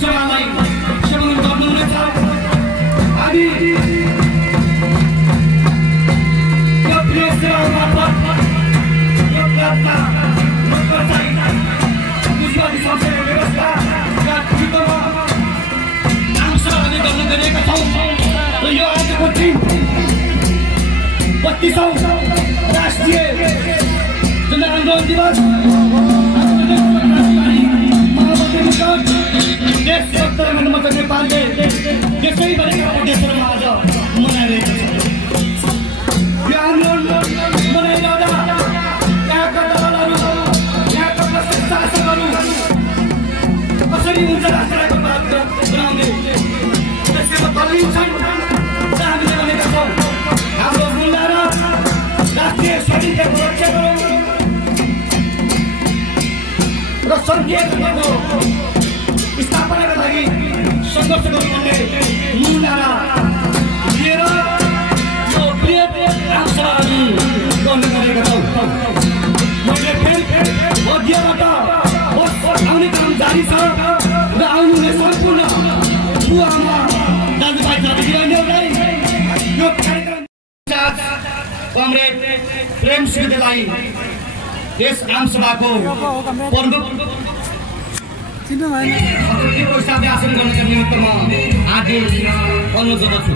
सभालाई सम्बोधन गर्नुहुनेछ। हामी यो प्रेस सेवामार्फत यो प्राप्त नोकरशाही पुँजीवादी संस्थाको व्यवस्थाका विरुद्धमा आमसभा हामी गर्न गइरहेका छौँ र यो आजको दिन 32औं राष्ट्रिय जनआन्दोलन दिवस देश मंच नेपालले यसै गरेका प्रदेशहरूमा आज मनाइरहेको छ। यो आन्दोलन मनाइरहँदा यहाँका दलहरू यहाँका शासकहरू कसरी उच्च राष्ट्रको बात बनाउने त्यसमा तल्लीन छन् र हामीले भनेका छौँ हाम्रो मूल्य र राष्ट्रिय स्वाधीनताको रक्षा गरौँ र सङ्घीय स्थापनाका लागि सङ्घर्ष गरौँ भन्ने मूल नारा लिएर यो बृहत आमसभा हामी गर्ने गरेका छौँ। मैले फेरि मध्यबाट आउने काम जारी छ र आउनुहुने सम्पूर्ण बुवामा दाजुभाइ दिदीबहिनीहरूलाई यो कार्यक्रम कमरेड प्रेम सुवेदीलाई यस आमसभाको प्रमुख हिसाबले आसन गर्नका निमित्त म हार्दिक अनुरोध गर्दछु।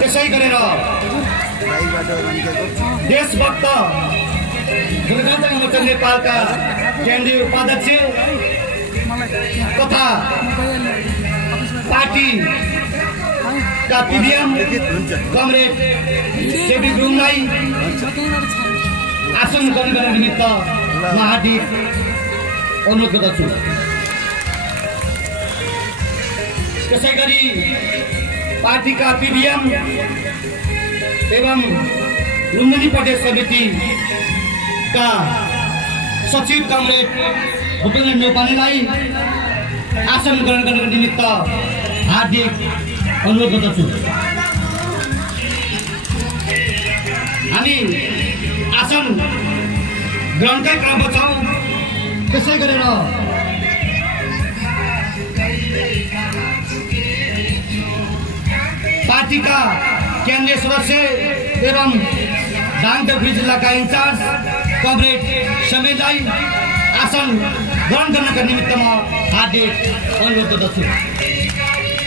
त्यसै गरेर देशभक्त जनतान्त्रिक मोर्चा नेपालका केन्द्रीय उपाध्यक्ष तथा पार्टीका पिडिएम कमरेड केबी गुरुङलाई आसन ग्रहण गर्ने निमित्त म हार्दिक अनुरोध गर्दछु। त्यसै गरी पार्टीका पिडिएम एवं लुम्बिनी प्रदेश समितिका सचिव कमरेड भूपेन्द्र नेपालीलाई आसन ग्रहण गर्नको निमित्त हार्दिक अनुरोध गर्दछु। हामी आसन ग्रहणकै क्रममा छौँ। त्यसै गरेर पार्टीका केन्द्रीय सदस्य एवं दाङधोक्री जिल्लाका इन्चार्ज कमरेड समेतलाई आसन ग्रहण गर्नका निमित्त म हार्दिक अनुरोध गर्दछु।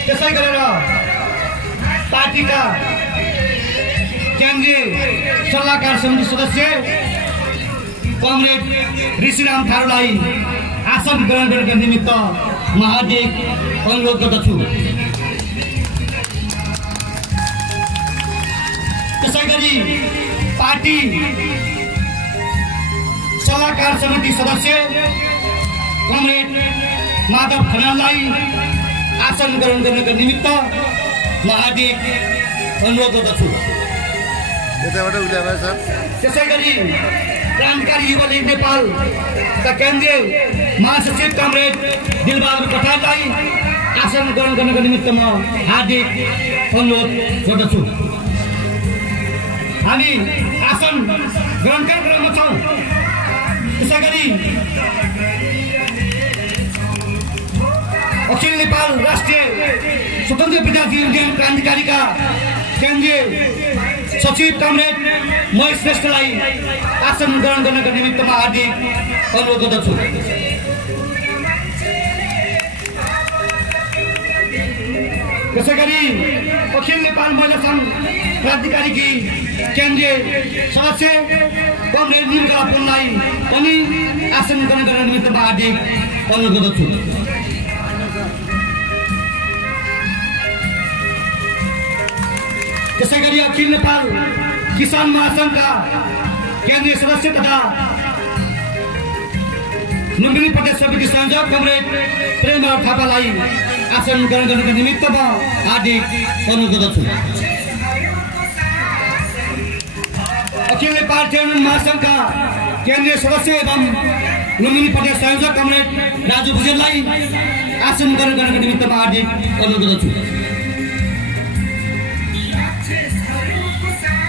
त्यसै गरेर पार्टीका केन्द्रीय सल्लाहकार समिति सदस्य कमरेड ऋषिराम थारूलाई आसन ग्रहण गर्नका निमित्त म हार्दिक अनुरोध गर्दछु। त्यसै गरी पार्टी सल्लाहकार समिति सदस्य कमरेड माधव खनाललाई आसन ग्रहण गर्नका निमित्त म हार्दिक अनुरोध गर्दछु। त्यसै गरी क्रान्तिकारी युवा लीग नेपालका केन्द्रीय महासचिव कमरेड दिलबहादुर कठारलाई आसन ग्रहण गर्नका निमित्त म हार्दिक अनुरोध गर्दछु। हामी आसन ग्रहणकै क्रममा छौँ। त्यसै गरी अखिल नेपाल राष्ट्रिय स्वतन्त्र विद्यार्थी युनियन क्रान्तिकारीका केन्द्रीय सचिव कमरेड महेश श्रेष्ठलाई आसन ग्रहण गर्नका निमित्त म हार्दिक अनुरोध गर्दछु। त्यसै गरी अखिल नेपाल महिला सङ्घ क्रान्तिकारीकी केन्द्रीय सदस्य कमरेड नीलकला पुनलाई पनि आसन ग्रहण गर्न निमित्त म हार्दिक अनुरोध गर्दछु। त्यसै गरी अखिल नेपाल किसान महासङ्घका केन्द्रीय सदस्य तथा लुम्बिनी प्रदेश समिति संयोजक कमरेड प्रेमबहादुर थापालाई आसन ग्रहण गर्नको निमित्त म हार्दिक अनुरोध गर्दछु। अखिल नेपाल ट्रेड महासङ्घका केन्द्रीय सदस्य एवं लुम्बिनी प्रदेश संयोजक कमरेड राजु भुजेललाई आसन ग्रहण गर्नको निमित्त म हार्दिक अनुरोध गर्दछु।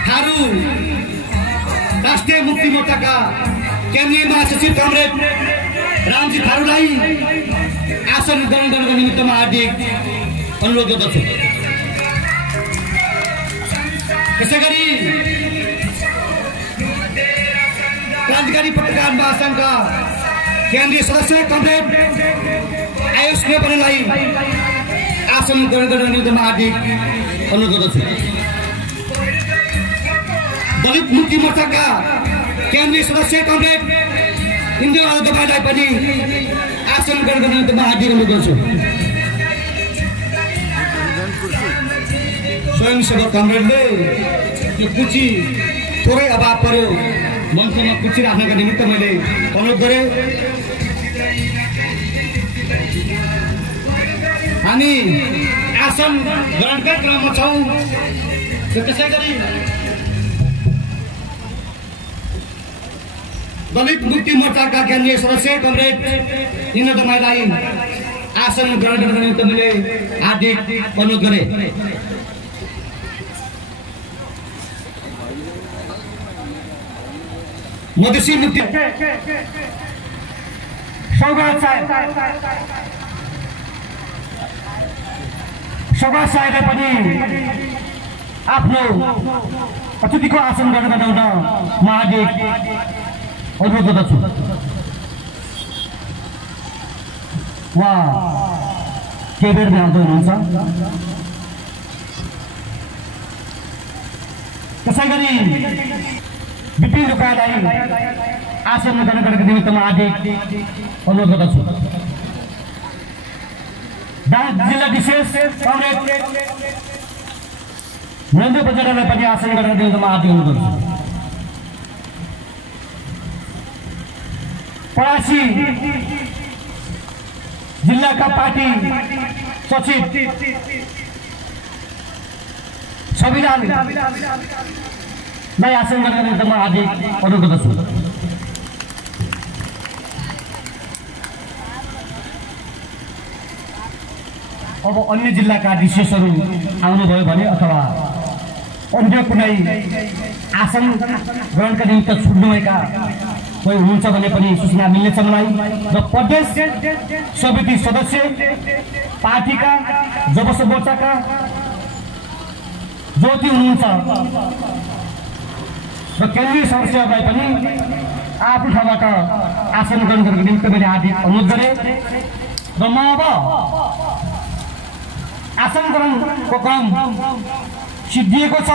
थारू राष्ट्रिय मुक्ति मोर्चाका केन्द्रीय महासचिव कमरेड रामजी थारूलाई आसन ग्रहण गर्नको निमित्तमा हार्दिक अनुरोध गर्दछु। त्यसै गरी क्रान्तिकारी पत्रकार महासङ्घका केन्द्रीय सदस्य कमरेड आयुष नेपालीलाई आसन ग्रहण गर्नको निमित्तमा हार्दिक अनुरोध गर्दछु। दलित मुक्ति मोर्चाका केन्द्रीय सदस्य कमरेड इन्द्रबहादुर तपाईँलाई पनि आसन ग्रहण गर्ने निमित्तमा हार्दिक अनुरोध गर्छु। स्वयंसेवक कमरेडले यो कुची थोरै अभाव पर्यो, मञ्चमा कुची राख्नको निमित्त मैले अनुरोध गरेँ। हामी आसन ग्रहणकै क्रममा छौँ। त्यसै गरी दलित मुक्ति मोर्चाका केन्द्रीय सदस्य कमरेड इन्द्र दमाईलाई आसन ग्रहण गर्नको निमित्त मैले हार्दिक अनुरोध गरेँ। मधेसी मुक्ति सौगात साहेबले पनि आफ्नो अतिथिको आसन ग्रहण गराउन म हार्दिक अनुरोध गर्दछु। उहाँ केही बेरमा आउँदै हुनुहुन्छ। त्यसै गरी विपिन ढुकालाई आसन ग्रहण गरेको निमित्तमा हार्दिक अनुरोध गर्दछु। जिल्ला विशेष कमरेड नरेन्द्र बजारलाई पनि आसन ग्रहण गर्ने निमित्तमा हार्दिक अनुरोध गर्दछु। परासी जिल्लाका पार्टी सचिव छविलाललाई आसन गर्ने निमित्तमा हार्दिक अनुरोध गर्दछु। अब अन्य जिल्लाका विशेषहरू आउनुभयो भने अथवा अन्य कुनै आसन ग्रहणका निमित्त छुट्नुभएका कोही हुनुहुन्छ भने पनि सूचना मिल्नेछ मलाई। र प्रदेश समिति सदस्य पार्टीका जबस मोर्चाका ज्योति हुनुहुन्छ र केन्द्रीय सदस्यहरूलाई पनि आफ्नो ठाउँबाट आसन ग्रहण गर्नको निमित्त मैले हार्दिक अनुरोध गरेँ। र म अब आसन ग्रहणको क्रम सिद्धिएको छ।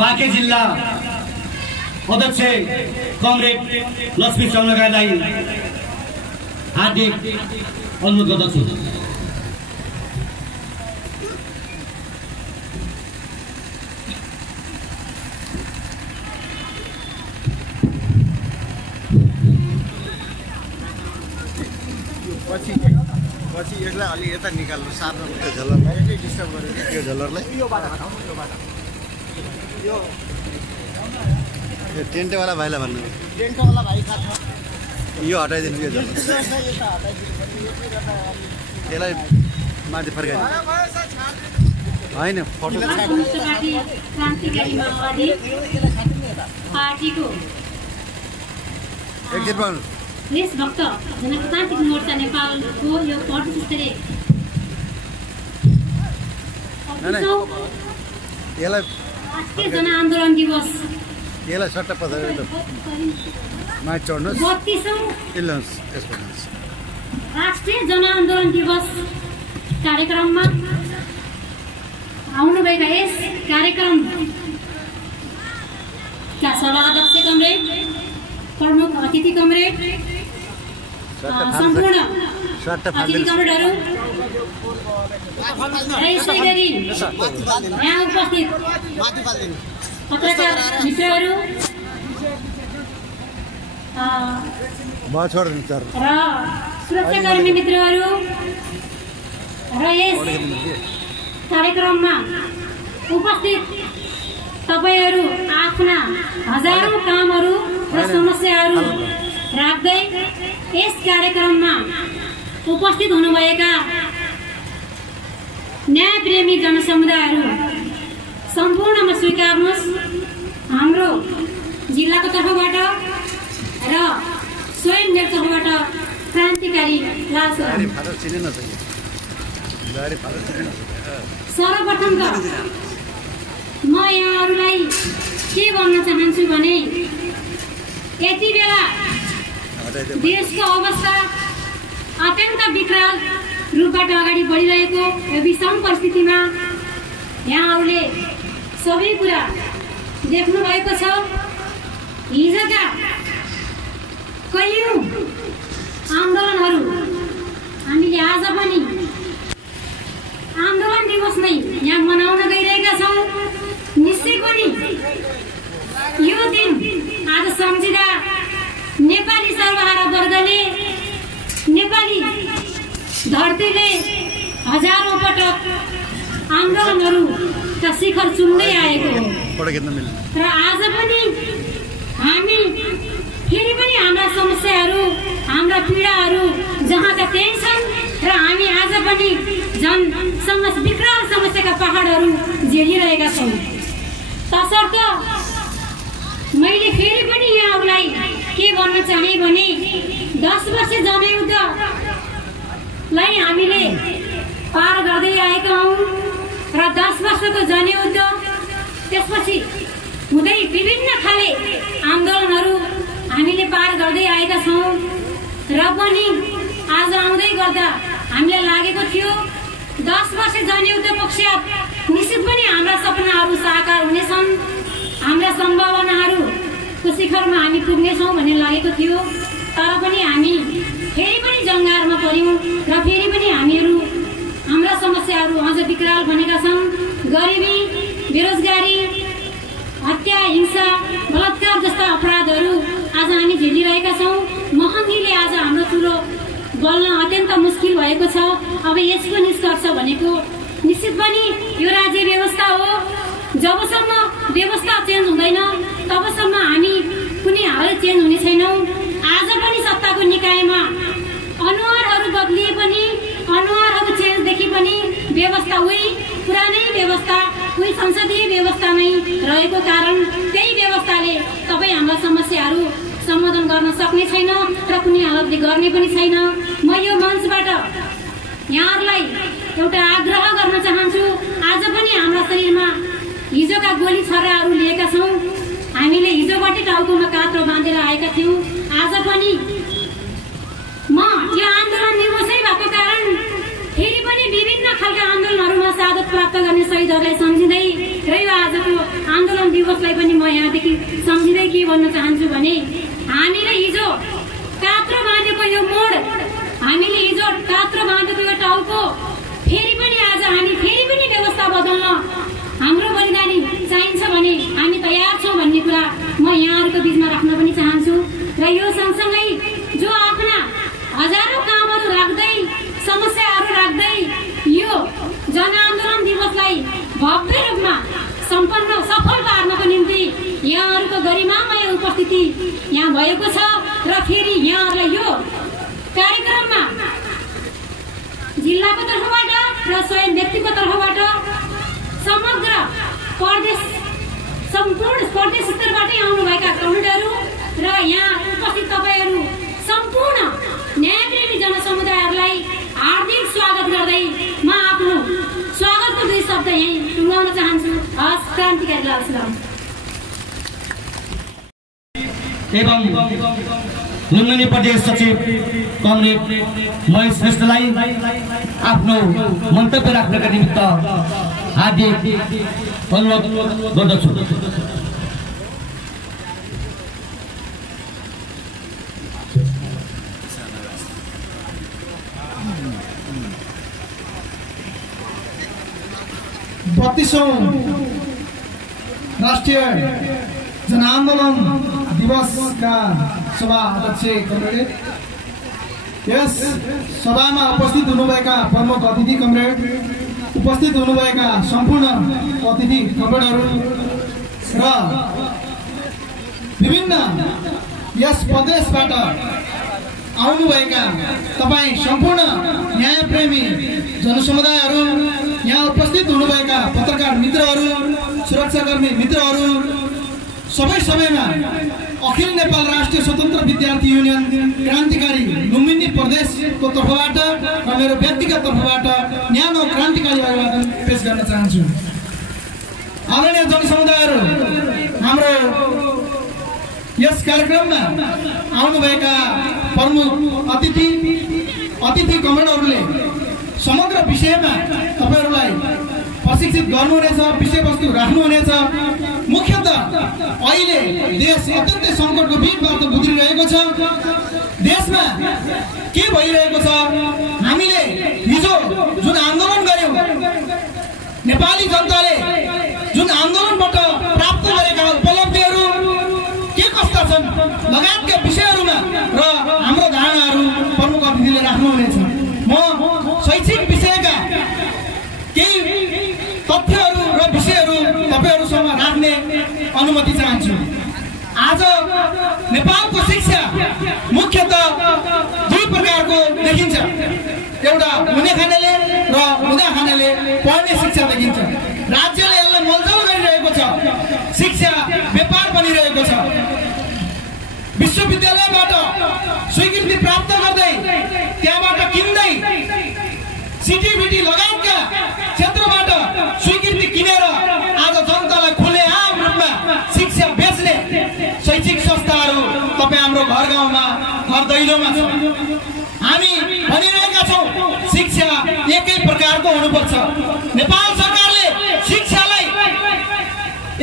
बाँके जिल्ला अध्यक्ष कमरेड लक्ष्मी चौनगाईलाई हार्दिक अनुरोध गर्दछु। पछि यसलाई अलि यता निकाल्नु सार्नु त्यो झलरलाई यसै डिस्टर्ब गरेर त्यो झलरलाई यो टेन्टवाला भाइलाई भन्नु टेन्टवाला भाइ खान्छ यो हटाइदिनु यो झलर यसलाई माथि फर्काइदिनु होइन फोटो एकजेट पाउनु देशभक्त जनतान्त्रिक मोर्चा नेपालको यो 75 राष्ट्रिय जनआन्दोलन दिवस यसलाई सट्टा पछाडि माथि चढ्नुहोस् 32औं राष्ट्रिय जनआन्दोलन दिवस कार्यक्रममा आउनुभएका यस कार्यक्रमका सभाध्यक्ष कमरेड प्रमुख अतिथि कमरेड सम्पूर्ण अतिथि कमरेडहरू यसै गरी यहाँ उपस्थित पत्रकार मित्रहरू र सुरक्षाकर्मी मित्रहरू र यस कार्यक्रममा उपस्थित तपाईहरू आफ्ना हजारौं कामहरू र समस्याहरू राख्दै यस कार्यक्रममा उपस्थित हुनुभएका न्यायप्रेमी जनसमुदायहरू सम्पूर्णमा स्वीकार्नुहोस्। हाम्रो जिल्लाको तर्फबाट र स्वयं मेरो तर्फबाट क्रान्तिकारी लाल सर्वप्रथम त म यहाँहरूलाई के भन्न चाहन्छु भने यति बेला देशको अवस्था अत्यन्त विकराल रूपबाट अगाडि बढिरहेको यो विषम परिस्थितिमा यहाँहरूले सबै कुरा देख्नु भएको छ। हिजोका कैयौं आन्दोलनहरू हामीले आज पनि आन्दोलन दिवस नै यहाँ मनाउन गइरहेका छौं। निश्चय पनि यो दिन आज सम्झिँदा नेपाली सर्वहारा वर्गले नेपाली धरतीले हजारौं पटक आन्दोलनहरूका शिखर चुम्दै आएको हो र आज पनि हामी फेरि पनि हाम्रा समस्याहरू हाम्रा पीडाहरू जहाँका त्यही छन् र हामी आज पनि विकराल समस्याका पहाडहरू झेलिरहेका छौँ। तसर्थ मैले फेरि पनि यहाँहरूलाई के भन्न चाहे भने 10 वर्ष जनयुद्धलाई हामीले पार गर्दै आएका हौं र 10 वर्षको जनयुद्ध त्यसपछि हुँदै विभिन्न खाले आन्दोलनहरू हामीले पार गर्दै आएका छौं र पनि आज आउँदै गर्दा हामीलाई लागेको थियो 10 वर्ष जनयुद्ध पश्चात निश्चित पनि हाम्रा सपनाहरू साकार हुनेछन्, हाम्रा सम्भावनाहरूको शिखरमा हामी पुग्नेछौँ भन्ने लागेको थियो। तर पनि हामी फेरि पनि जङ्गारमा पर्यौं र फेरि पनि हामीहरू हाम्रा समस्याहरू अझ विकराल बनेका छन्। गरिबी, बेरोजगारी, हत्या, हिंसा, बलात्कार जस्ता अपराधहरू आज हामी झेलिरहेका छौँ। महँगीले आज हाम्रो चुलो बल्न अत्यन्त मुस्किल भएको छ। अब यसको निष्कर्ष भनेको निश्चित पनि यो राज्य व्यवस्था हो। जबसम्म व्यवस्था चेन्ज हुँदैन तबसम्म हामी कुनै हालै चेन्ज हुने छैनौं। आज पनि सत्ताको निकायमा अनुहारहरू बदलिए पनि अनुहारहरू चेन्ज देखि पनि व्यवस्था उही पुरानै व्यवस्था उही संसदीय व्यवस्था नै रहेको कारण त्यही व्यवस्थाले तपाईँ हाम्रा समस्याहरू समाधान गर्न सक्ने छैन र कुनै हालतले गर्ने पनि छैन। म यो मञ्चबाट यहाँहरूलाई एउटा आग्रह गर्न चाहन्छु। आज पनि हाम्रा शरीरमा हिजोका गोली छर्राहरू लिएका छौँ। हामीले हिजोबाटै टाउकोमा कात्रो बाँधेर आएका थियौँ। आज पनि म यो आन्दोलन दिवसै भएको कारण फेरि पनि विभिन्न खालका आन्दोलनहरूमा शहादत प्राप्त गर्ने शहीदहरूलाई सम्झिँदै र यो आजको आन्दोलन दिवस दिवसलाई पनि म यहाँदेखि सम्झिँदै के भन्न चाहन्छु भने हामीले हिजो कात्रो बाँधेको यो मोड, हामीले हिजो कात्रो बाँधेको यो टाउको फेरि पनि आज हामी फेरि पनि व्यवस्था बदल्न हाम्रो बलिदानी चाहिन्छ भने हामी तयार छौँ भन्ने कुरा म यहाँहरूको बिचमा राख्न पनि चाहन्छु। र यो सँगसँगै जो आफ्ना हजारौं कामहरू राख्दै समस्याहरू राख्दै यो जनआन्दोलन दिवसलाई भव्य रूपमा सम्पन्न सफल पार्नको निम्ति यहाँहरूको गरिमामय उपस्थिति यहाँ भएको छ। र फेरि यहाँहरूलाई यो कार्यक्रममा जिल्लाको तर्फबाट र स्वयं व्यक्तिको तर्फबाट समग्र सम्पूर्ण प्रदेश स्तरबाटै आउनुभएका कमेन्टहरू र यहाँ उपस्थित तपाईँहरू सम्पूर्ण न्यायप्रेमी जनसमुदायहरूलाई हार्दिक स्वागत गर्दै म आफ्नो स्वागतको 2 शब्द यही टुङ्गाउन चाहन्छु। हस्, क्रान्तिकारी लाल सलाम। एवं लुम्बिनी प्रदेश सचिव कमरेड महेश श्रेष्ठलाई आफ्नो मन्तव्य राख्नका निमित्त हार्दिक अनुरोध गर्दछु। बत्तीसौं राष्ट्रिय जनआन्दोलन दिवसका सभा अध्यक्ष कमरेड, यस सभामा उपस्थित हुनुभएका प्रमुख अतिथि कमरेड, उपस्थित हुनुभएका सम्पूर्ण अतिथि कमरेडहरू र विभिन्न यस प्रदेशबाट आउनुभएका तपाईँ सम्पूर्ण न्यायप्रेमी जनसमुदायहरू, यहाँ उपस्थित हुनुभएका पत्रकार मित्रहरू, सुरक्षाकर्मी मित्रहरू, सबैमा अखिल नेपाल राष्ट्रिय स्वतन्त्र विद्यार्थी युनियन क्रान्तिकारी लुम्बिनी प्रदेशको तर्फबाट र मेरो व्यक्तिगत तर्फबाट न्यानो क्रान्तिकारी अभिवादन पेश गर्न चाहन्छु। आदरणीय जनसमुदायहरू, हाम्रो यस कार्यक्रममा आउनुभएका प्रमुख अतिथि कमरेडहरूले समग्र विषयमा तपाईहरूलाई प्रशिक्षित गर्नुहुनेछ, विषयवस्तु राख्नुहुनेछ। मुख्यतः अहिले देश अत्यन्तै सङ्कटको भिडबाट गुज्रिरहेको छ। देशमा के भइरहेको छ, हामीले हिजो जुन आन्दोलन गर्यौं, नेपाली जनताले जुन आन्दोलनबाट प्राप्त गरेका उपलब्धिहरू के कस्ता छन् लगायतका विषयहरूमा र हाम्रो धारणाहरू प्रमुख अतिथिले राख्नुहुनेछ। म शैक्षिक विषयका केही तथ्यहरू र विषयहरू तपाईहरूसँग राख्ने अनुमति चाहन्छु। आज नेपालको शिक्षा मुख्यतः 2 प्रकारको देखिन्छ। एउटा हुने खानेले र हुँदा खानेले पढ्ने शिक्षा देखिन्छ। राज्यले यसलाई मलजल गरिरहेको छ, शिक्षा व्यापार बनिरहेको छ। विश्वविद्यालयबाट स्वीकृति प्राप्त गर्दै त्यहाँबाट किन्दै सिटिबिटी लगायतका क्षेत्रबाट स्वीकृति किनेर आज जनतालाई खुलेआम रूपमा शिक्षा बेच्ने शैक्षिक संस्थाहरू तपाईँ हाम्रो घर गाउँमा घर दैलोमा छ। हामी भनिरहेका छौँ शिक्षा एकै प्रकारको हुनुपर्छ। नेपाल सरकारले शिक्षालाई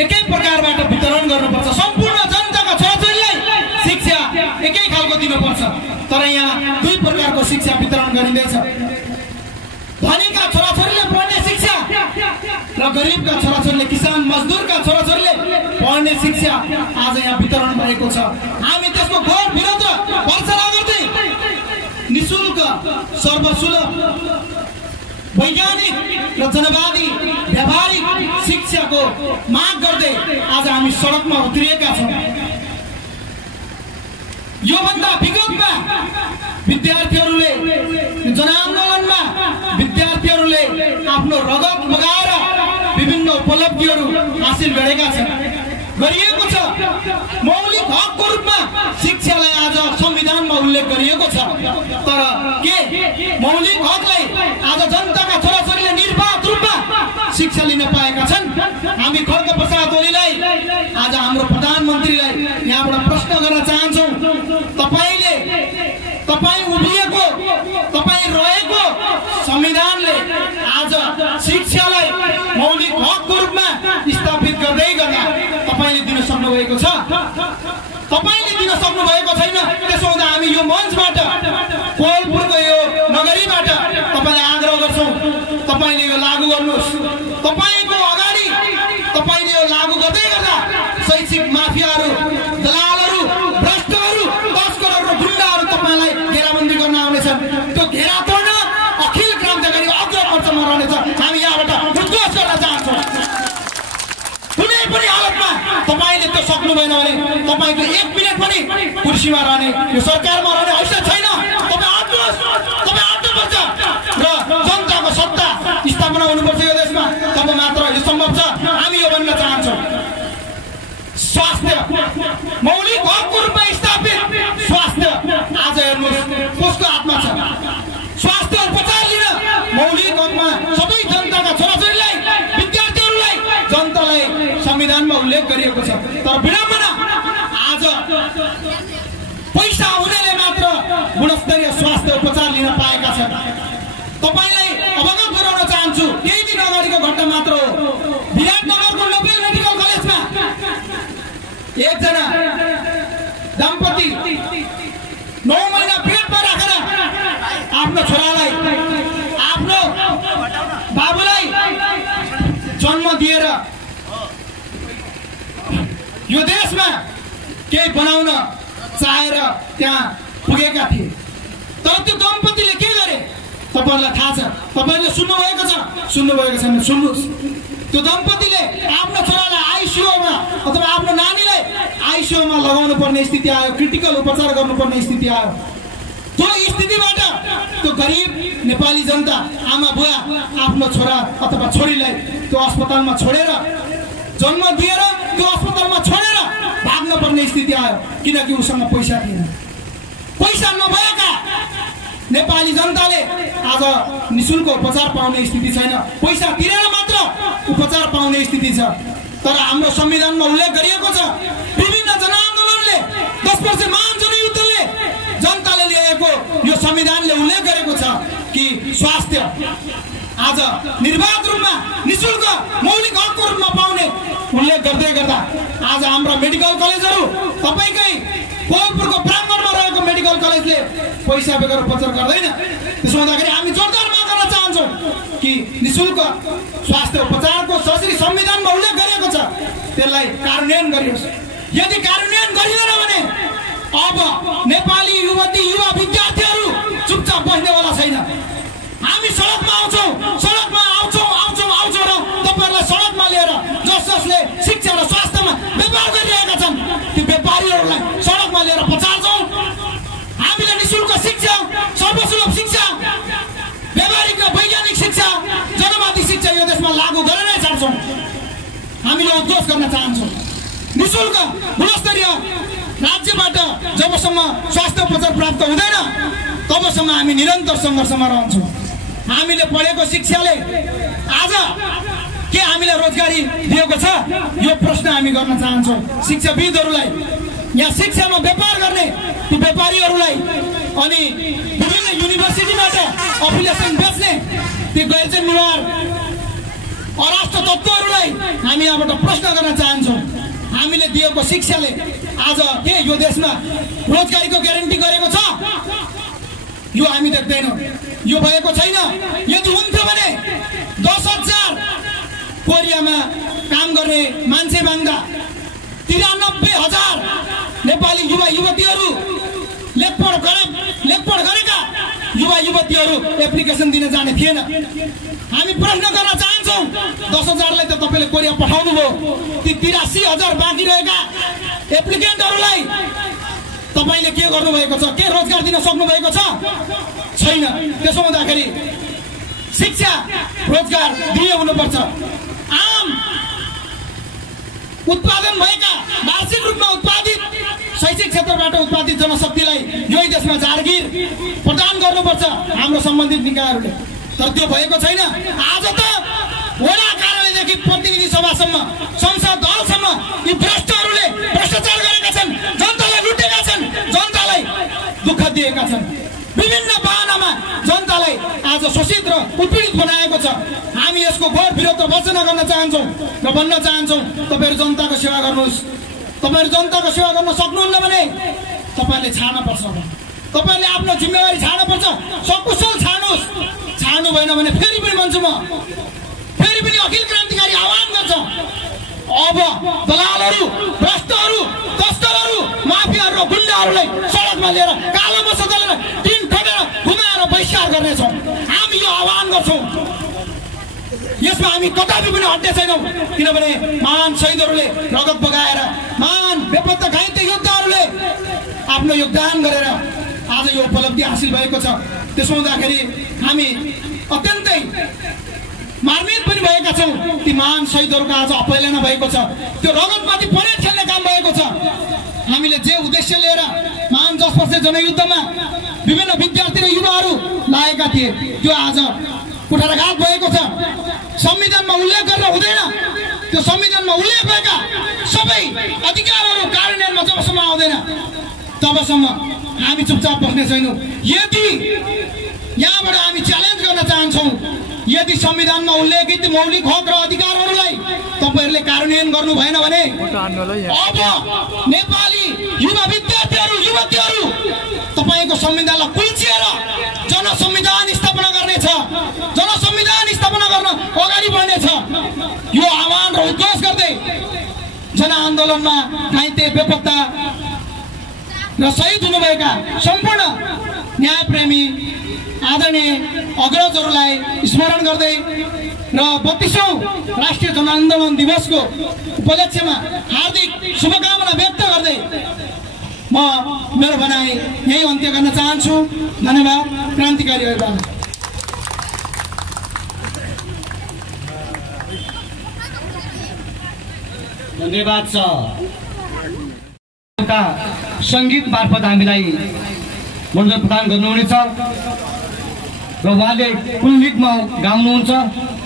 एकै प्रकारबाट वितरण गर्नुपर्छ। सम्पूर्ण जनताका छोराछोरीलाई शिक्षा एकै खालको दिनुपर्छ। तर यहाँ 2 प्रकारको शिक्षा वितरण गरिँदैछ। धनीका छोराछोरीले पढ्ने शिक्षा र गरिबका छोराछोरीले, किसान मजदुरका छोराछोरीले पढ्ने शिक्षा आज यहाँ वितरण भएको छ। हामी त्यसको घोर विरोध भर्सना गर्दै निशुल्क, सर्वसुलभ, वैज्ञानिक र जनवादी व्यावहारिक शिक्षाको माग गर्दै आज हामी सडकमा उत्रिएका छौँ। योभन्दा विगतमा विद्यार्थीहरूले जनआन्दोलनमा विद्यार्थीहरूले आफ्नो रगत बगाएर विभिन्न उपलब्धिहरू हासिल गरेका छन्, गरिएको छ। मौलिक हकको रूपमा शिक्षालाई आज संविधानमा उल्लेख गरिएको छ। तर के मौलिक हकलाई आज जनताका छोराछोरीले निर्वाध रूपमा शिक्षा लिन पाएका छन्? हामी खड्गप्रसाद ओलीलाई, आज हाम्रो प्रधानमन्त्रीलाई यहाँबाट प्रश्न गर्न चाहन्छौँ। तपाईँ उभिएको, तपाईँ रहेको संविधानले आज शिक्षालाई मौलिक हकको रूपमा स्थापित गर्दै गर्दा तपाईँ भएको छ, तपाईले दिन सक्नु भएको छैन। त्यसो हुँदा हामी यो मञ्चबाट कोलपुरको यो नगरीबाट तपाईलाई आग्रह गर्छौं, तपाईले यो लागू गर्नुहोस्। तपाईको अगाडि तपाईले यो लागू गर्दै गर्दा शैक्षिक माफियाहरू, दलालहरू, भ्रष्टहरू, तस्करहरू र गुण्डाहरू तपाईलाई घेराबन्दी गर्न आउनेछन्। त्यो घेरा तोड्न अखिल क्रान्तिकारी अग्रमोर्चामा रहनेछ। हामी यहाँबाट उद्घोष गर्न चाहन्छौँ। कुनै पनि हालतमा तपाईले त्यो सक्नु भएन भने तपाईको 1 मिनेट पनि कुर्सीमा रहने, यो सरकारमा रहने हैसियत छैन। तपाई आउनुहोस्, तपाई आउनुपर्छ र जनताको सत्ता स्थापना हुनुपर्छ यो देशमा। तब मात्र यो सम्भव छ। हामी यो भन्न चाहन्छौँ, स्वास्थ्य मौलिक हकको रूपमा स्थापित स्वास्थ्य आज हेर्नुहोस् कसको हातमा छ। स्वास्थ्य उपचार लिन मौलिक हकमा सबै जनताका छोराछोरीलाई, विद्यार्थीहरूलाई, जनतालाई संविधानमा उल्लेख गरिएको छ। तर विडम्बना आज पैसा हुनेले मात्र गुणस्तरीय स्वास्थ्य उपचार लिन पाएका छन्। तपाईलाई अवगत गराउन चाहन्छु, केही दिन अगाडिको घटना मात्र हो। विराटनगरको नोबेल मेडिकल कलेजमा एकजना दम्पति 9 महिना पेटमा राखेर आफ्नो छोरालाई, आफ्नो बाबुलाई जन्म दिएर यो देशमा केही बनाउन चाहेर त्यहाँ पुगेका थिए। तर त्यो दम्पतिले के गरे तपाईहरुलाई थाहा छ। तपाईले सुन्नुभएको छ, सुन्नुभएको छैन सुन्नुहोस्। त्यो दम्पतिले आफ्नो छोरालाई आइसियुमा अथवा आफ्नो नानीलाई आइसियुमा लगाउनु पर्ने स्थिति आयो, क्रिटिकल उपचार गर्नुपर्ने स्थिति आयो। त्यो स्थितिबाट त्यो गरिब नेपाली जनता, आमा बुवा आफ्नो छोरा अथवा छोरीलाई त्यो अस्पतालमा छोडेर, जन्म दिएर त्यो अस्पतालमा छोडेर भाग्न पर्ने स्थिति आयो, किनकि उसँग पैसा थिएन। पैसा नभएका नेपाली जनताले आज निशुल्क उपचार पाउने स्थिति छैन। पैसा तिरेर मात्र उपचार पाउने स्थिति छ। तर हाम्रो संविधानमा उल्लेख गरिएको छ, विभिन्न जनआन्दोलनले 10 वर्ष महान जनयुद्धले जनताले ल्याएको यो संविधानले उल्लेख गरेको छ कि स्वास्थ्य आज निर्वाध रूपमा निशुल्क मौलिक हकको रूपमा पाउने उल्लेख गर्दै गर्दा आज हाम्रा मेडिकल कलेजहरू, तपाईकै कोलपुरको प्राङ्गणमा रहेको मेडिकल कलेजले पैसा बेगर उपचार गर्दैन। त्यसो हुँदाखेरि हामी जोरदार माग गर्न चाहन्छौँ कि निशुल्क स्वास्थ्य उपचारको जसरी संविधानमा उल्लेख गरिएको छ त्यसलाई कार्यान्वयन गरियोस्। यदि कार्यान्वयन गरिँदैन भने अब नेपाली युवती युवा विद्यार्थीहरू चुपचाप बस्नेवाला छैन। हामी सडकमा आउँछौँ, सडकमा आउँछौँ र तपाईँहरूलाई सडकमा लिएर जसले शिक्षा र स्वास्थ्यमा व्यापार गरिरहेका छन् ती व्यापारीहरूलाई सडकमा लिएर पछार्छौँ। हामीले निशुल्क शिक्षा, सर्वसुलभ शिक्षा, व्यावहारिक वैज्ञानिक शिक्षा, जनवादी शिक्षा यो देशमा लागू गरेर नै छाड्छौँ। हामीले उद्घोष गर्न चाहन्छौँ, निशुल्क गुणस्तरीय राज्यबाट जबसम्म स्वास्थ्य उपचार प्राप्त हुँदैन तबसम्म हामी निरन्तर सङ्घर्षमा रहन्छौँ। हामीले पढेको शिक्षाले आज के हामीलाई रोजगारी दिएको छ यो प्रश्न हामी गर्न चाहन्छौँ। शिक्षाविदहरूलाई, यहाँ शिक्षामा व्यापार गर्ने ती व्यापारीहरूलाई अनि विभिन्न युनिभर्सिटीबाट अफिलिएसन बेच्ने ती गैर जिम्मेवार अराष्ट्र तत्त्वहरूलाई हामी यहाँबाट प्रश्न गर्न चाहन्छौँ। हामीले दिएको शिक्षाले आज के यो देशमा रोजगारीको ग्यारेन्टी गरेको छ? यो हामी देख्दैनौँ, यो भएको छैन। यदि हुन्थ्यो भने 10,000 कोरियामा काम गर्ने मान्छे माग्दा 93,000 नेपाली युवा युवतीहरू लेखपढ गरेका युवा युवतीहरू एप्लिकेसन दिन जाने थिएन। हामी प्रश्न गर्न चाहन्छौँ, 10,000लाई त तपाईँले कोरिया पठाउनु भयो, ती 83,000 बाँकी रहेका एप्लिकेन्टहरूलाई तपाईँले के गर्नुभएको छ? के रोजगार दिन सक्नु भएको छ? छैन। त्यसो हुँदाखेरि शिक्षा रोजगार दिए हुनुपर्छ। आम उत्पादन भएका वार्षिक रूपमा उत्पादित शैक्षिक क्षेत्रबाट उत्पादित जनशक्तिलाई यही देशमा जागिर प्रदान गर्नुपर्छ हाम्रो सम्बन्धित निकायहरूले। तर त्यो भएको छैन। आज त वडा कार्यालयदेखि प्रतिनिधि सभासम्म, संसद हलसम्म यी भ्रष्टहरूले भ्रष्टाचार गरेका छन्, जनतालाई लुटेका छन्, जनतालाई दुःख दिएका छन्। विभिन्न बहानामा जनतालाई आज शोषित र उत्पीडित बनाएको छ। हामी यसको घोर विरोध र भर्त्सना गर्न चाहन्छौँ र भन्न चाहन्छौँ, तपाईँहरू जनताको सेवा गर्नुहोस्। तपाईहरु जनताको सेवा गर्न सक्नुहुन्न भने तपाईले छाड्न पर्छ। तपाईले आफ्नो जिम्मेवारी छाड्न पर्छ। सकुशल छाड्नुस्। छाड्नु भएन भने फेरि पनि भन्छु म, फेरि पनि अखिल क्रान्तिकारी आह्वान गर्छ। अब दलालहरू, भ्रष्टहरू, तस्करहरू, माफियाहरू र गुण्डाहरूलाई सडकमा लिएर कालो मसा दलेर टिन ठोकेर घुमाएर बहिष्कार गर्नेछौँ। हामी यो आह्वान गर्छौँ। यसमा हामी कदापि पनि हट्ने छैनौँ। किनभने महान शहीदहरूले रगत बगाएर, महान बेपत्ता घाइते योद्धाहरूले आफ्नो योगदान गरेर आज यो उपलब्धि हासिल भएको छ। त्यसो हुँदाखेरि हामी अत्यन्तै मार्मित पनि भएका छौँ। ती महान शहीदहरूको आज अपहेलना भएको छ। त्यो रगतमाथि परेड खेल्ने काम भएको छ। हामीले जे उद्देश्य लिएर महान 10 वर्ष जनयुद्धमा विभिन्न विद्यार्थी र युवाहरू लागेका थिए त्यो आज कुठाराघात भएको छ। संविधानमा उल्लेख गर्न हुँदैन। त्यो संविधानमा उल्लेख भएका सबै अधिकारहरू कार्यान्वयनमा जबसम्म आउँदैन तबसम्म हामी चुपचाप बस्ने छैनौँ। यदि यहाँबाट हामी च्यालेन्ज गर्न चाहन्छौँ, यदि संविधानमा उल्लेखित मौलिक हक र अधिकारहरूलाई तपाईहरूले कार्यान्वयन गर्नु भएन भने अब नेपाली युवा विद्यार्थीहरू, युवतीहरू तपाईँको संविधानलाई कुल्चिएर जनसंविधान स्थापना गर्नेछ, जनसंविधान स्थापना गर्न अगाडि बढ्नेछ। यो आह्वान र उद्घोष गर्दै जनआन्दोलनमा घाइते, बेपत्ता र शहीद हुनुभएका सम्पूर्ण न्यायप्रेमी आदरणीय अग्रजहरूलाई स्मरण गर्दै र 32औं राष्ट्रिय जनआन्दोलन दिवसको उपलक्ष्यमा हार्दिक शुभकामना व्यक्त गर्दै म मेरो भनाइ यही अन्त्य गर्न चाहन्छु। धन्यवाद। क्रान्तिकारी अभिवादन। धन्यवाद छ। सङ्गीत मार्फत हामीलाई मनोरञ्जन प्रदान गर्नुहुनेछ र उहाँले कुन गीतमा गाउनुहुन्छ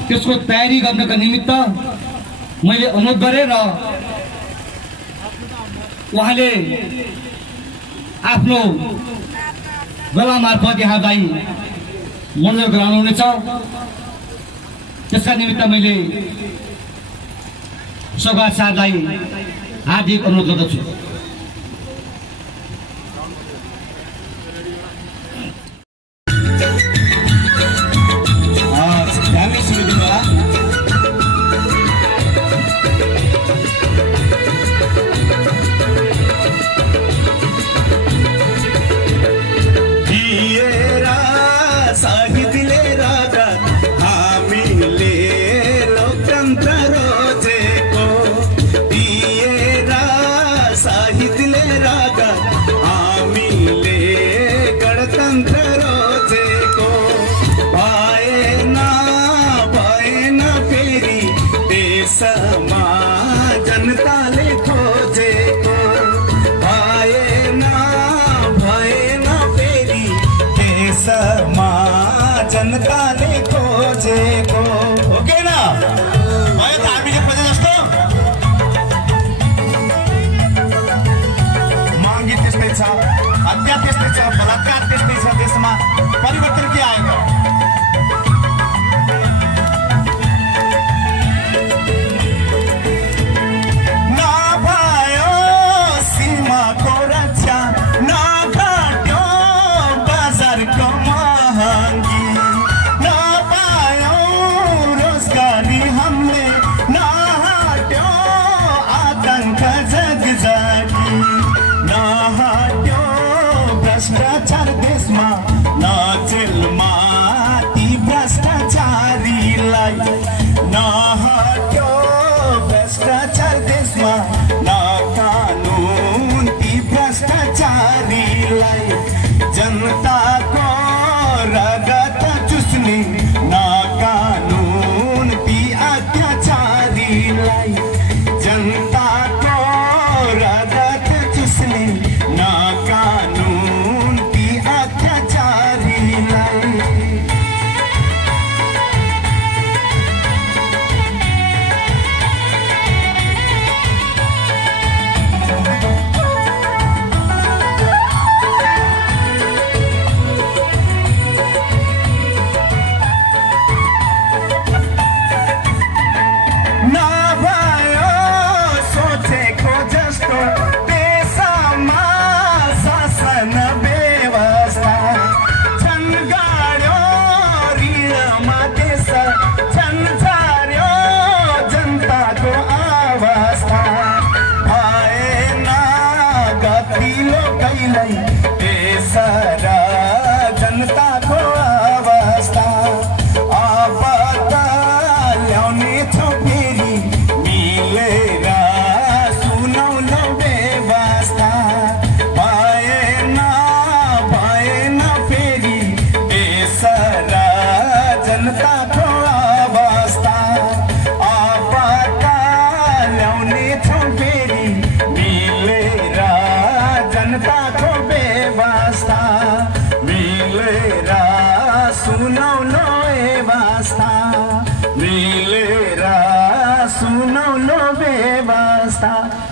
त्यसको तयारी गर्नको निमित्त मैले अनुरोध गरेँ र उहाँले आफ्नो गला मार्फत यहाँलाई मनोरञ्जन गराउनुहुनेछ। त्यसका निमित्त मैले सौगात साहबलाई हार्दिक अनुरोध गर्दछु। सा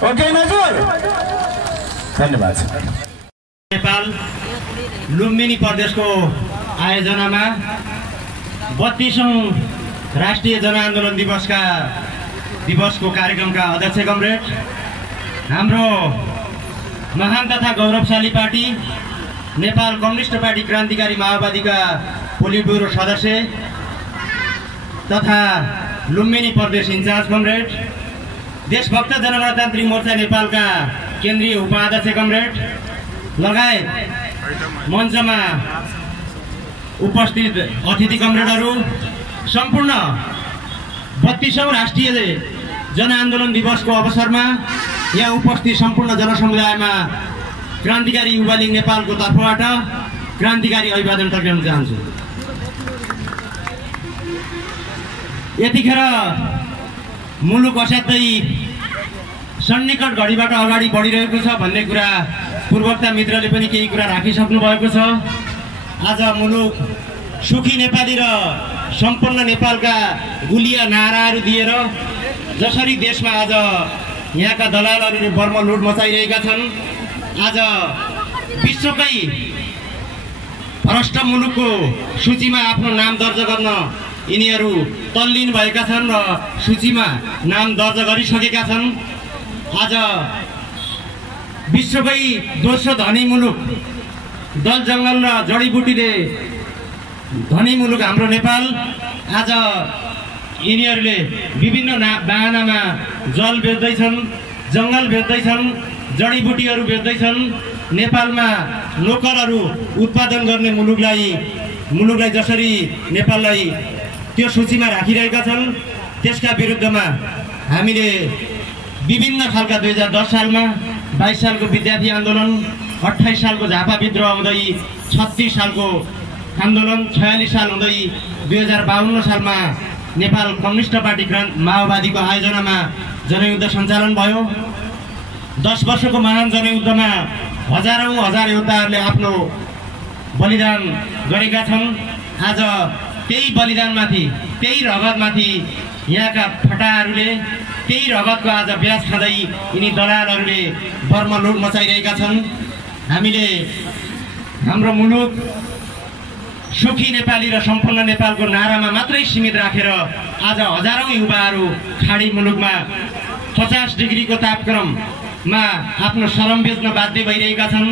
ओके हजुर धन्यवाद। नेपाल लुम्बिनी प्रदेशको आयोजनामा 32औं राष्ट्रिय जनआन्दोलन दिवसको कार्यक्रमका अध्यक्ष कमरेड, हाम्रो महान तथा गौरवशाली पार्टी नेपाल कम्युनिस्ट पार्टी क्रान्तिकारी माओवादीका पोलिट ब्युरो सदस्य तथा लुम्बिनी प्रदेश इन्चार्ज कमरेड, देशभक्त जनगणतान्त्रिक मोर्चा नेपालका केन्द्रीय उपाध्यक्ष कमरेड लगायत मञ्चमा उपस्थित अतिथि कमरेडहरू, सम्पूर्ण 32औं राष्ट्रिय जनआन्दोलन दिवसको अवसरमा यहाँ उपस्थित सम्पूर्ण जनसमुदायमा क्रान्तिकारी युवा लीग नेपालको तर्फबाट क्रान्तिकारी अभिवादन टक्राउन चाहन्छु। यतिखेर मुलुक असाध्यै सन्निकट घडीबाट अगाडि बढिरहेको छ भन्ने कुरा पूर्वोक्ता मित्रले पनि केही कुरा राखिसक्नु भएको छ। आज मुलुक सुखी नेपाली र सम्पूर्ण नेपालका गुलिया नाराहरू दिएर जसरी देशमा आज यहाँका दलालहरूले बर्म लुट मचाइरहेका छन्, आज विश्वकै भ्रष्ट मुलुकको सूचीमा आफ्नो नाम दर्जा गर्न यिनीहरू तल्लीन भएका छन् र सूचीमा नाम दर्जा गरिसकेका छन्। आज विश्वकै दोस्रो धनी मुलुक दल जङ्गल र जडीबुटीले धनी मुलुक हाम्रो नेपाल, आज यिनीहरूले विभिन्न बाहनामा जल बेच्दैछन्, जङ्गल बेच्दैछन्, जडीबुटीहरू बेच्दैछन्। नेपालमा लोकलहरू उत्पादन गर्ने मुलुकलाई जसरी नेपाललाई त्यो सूचीमा राखिरहेका छन्, त्यसका विरुद्धमा हामीले विभिन्न खालका 2010 सालमा 22 सालको विद्यार्थी आन्दोलन, 28 सालको झापा विद्रोह हुँदै 36 सालको आन्दोलन, 46 साल हुँदै 2052 सालमा नेपाल कम्युनिस्ट पार्टी माओवादीको आयोजनामा जनयुद्ध सञ्चालन भयो। 10 वर्षको महान जनयुद्धमा हजारौं योद्धाहरूले आफ्नो बलिदान गरेका छन्। आज त्यही बलिदानमाथि, त्यही रगतमाथि यहाँका फटाहरूले त्यही रगतको आज ब्याज खाँदै यिनी दलालहरूले बर्म लुट मचाइरहेका छन्। हामीले हाम्रो मुलुक सुखी नेपाली र सम्पूर्ण नेपालको नारामा मात्रै सीमित राखेर आज हजारौं युवाहरू खाडी मुलुकमा 50 डिग्रीको तापक्रममा आफ्नो श्रम बेच्न बाध्य भइरहेका छन्।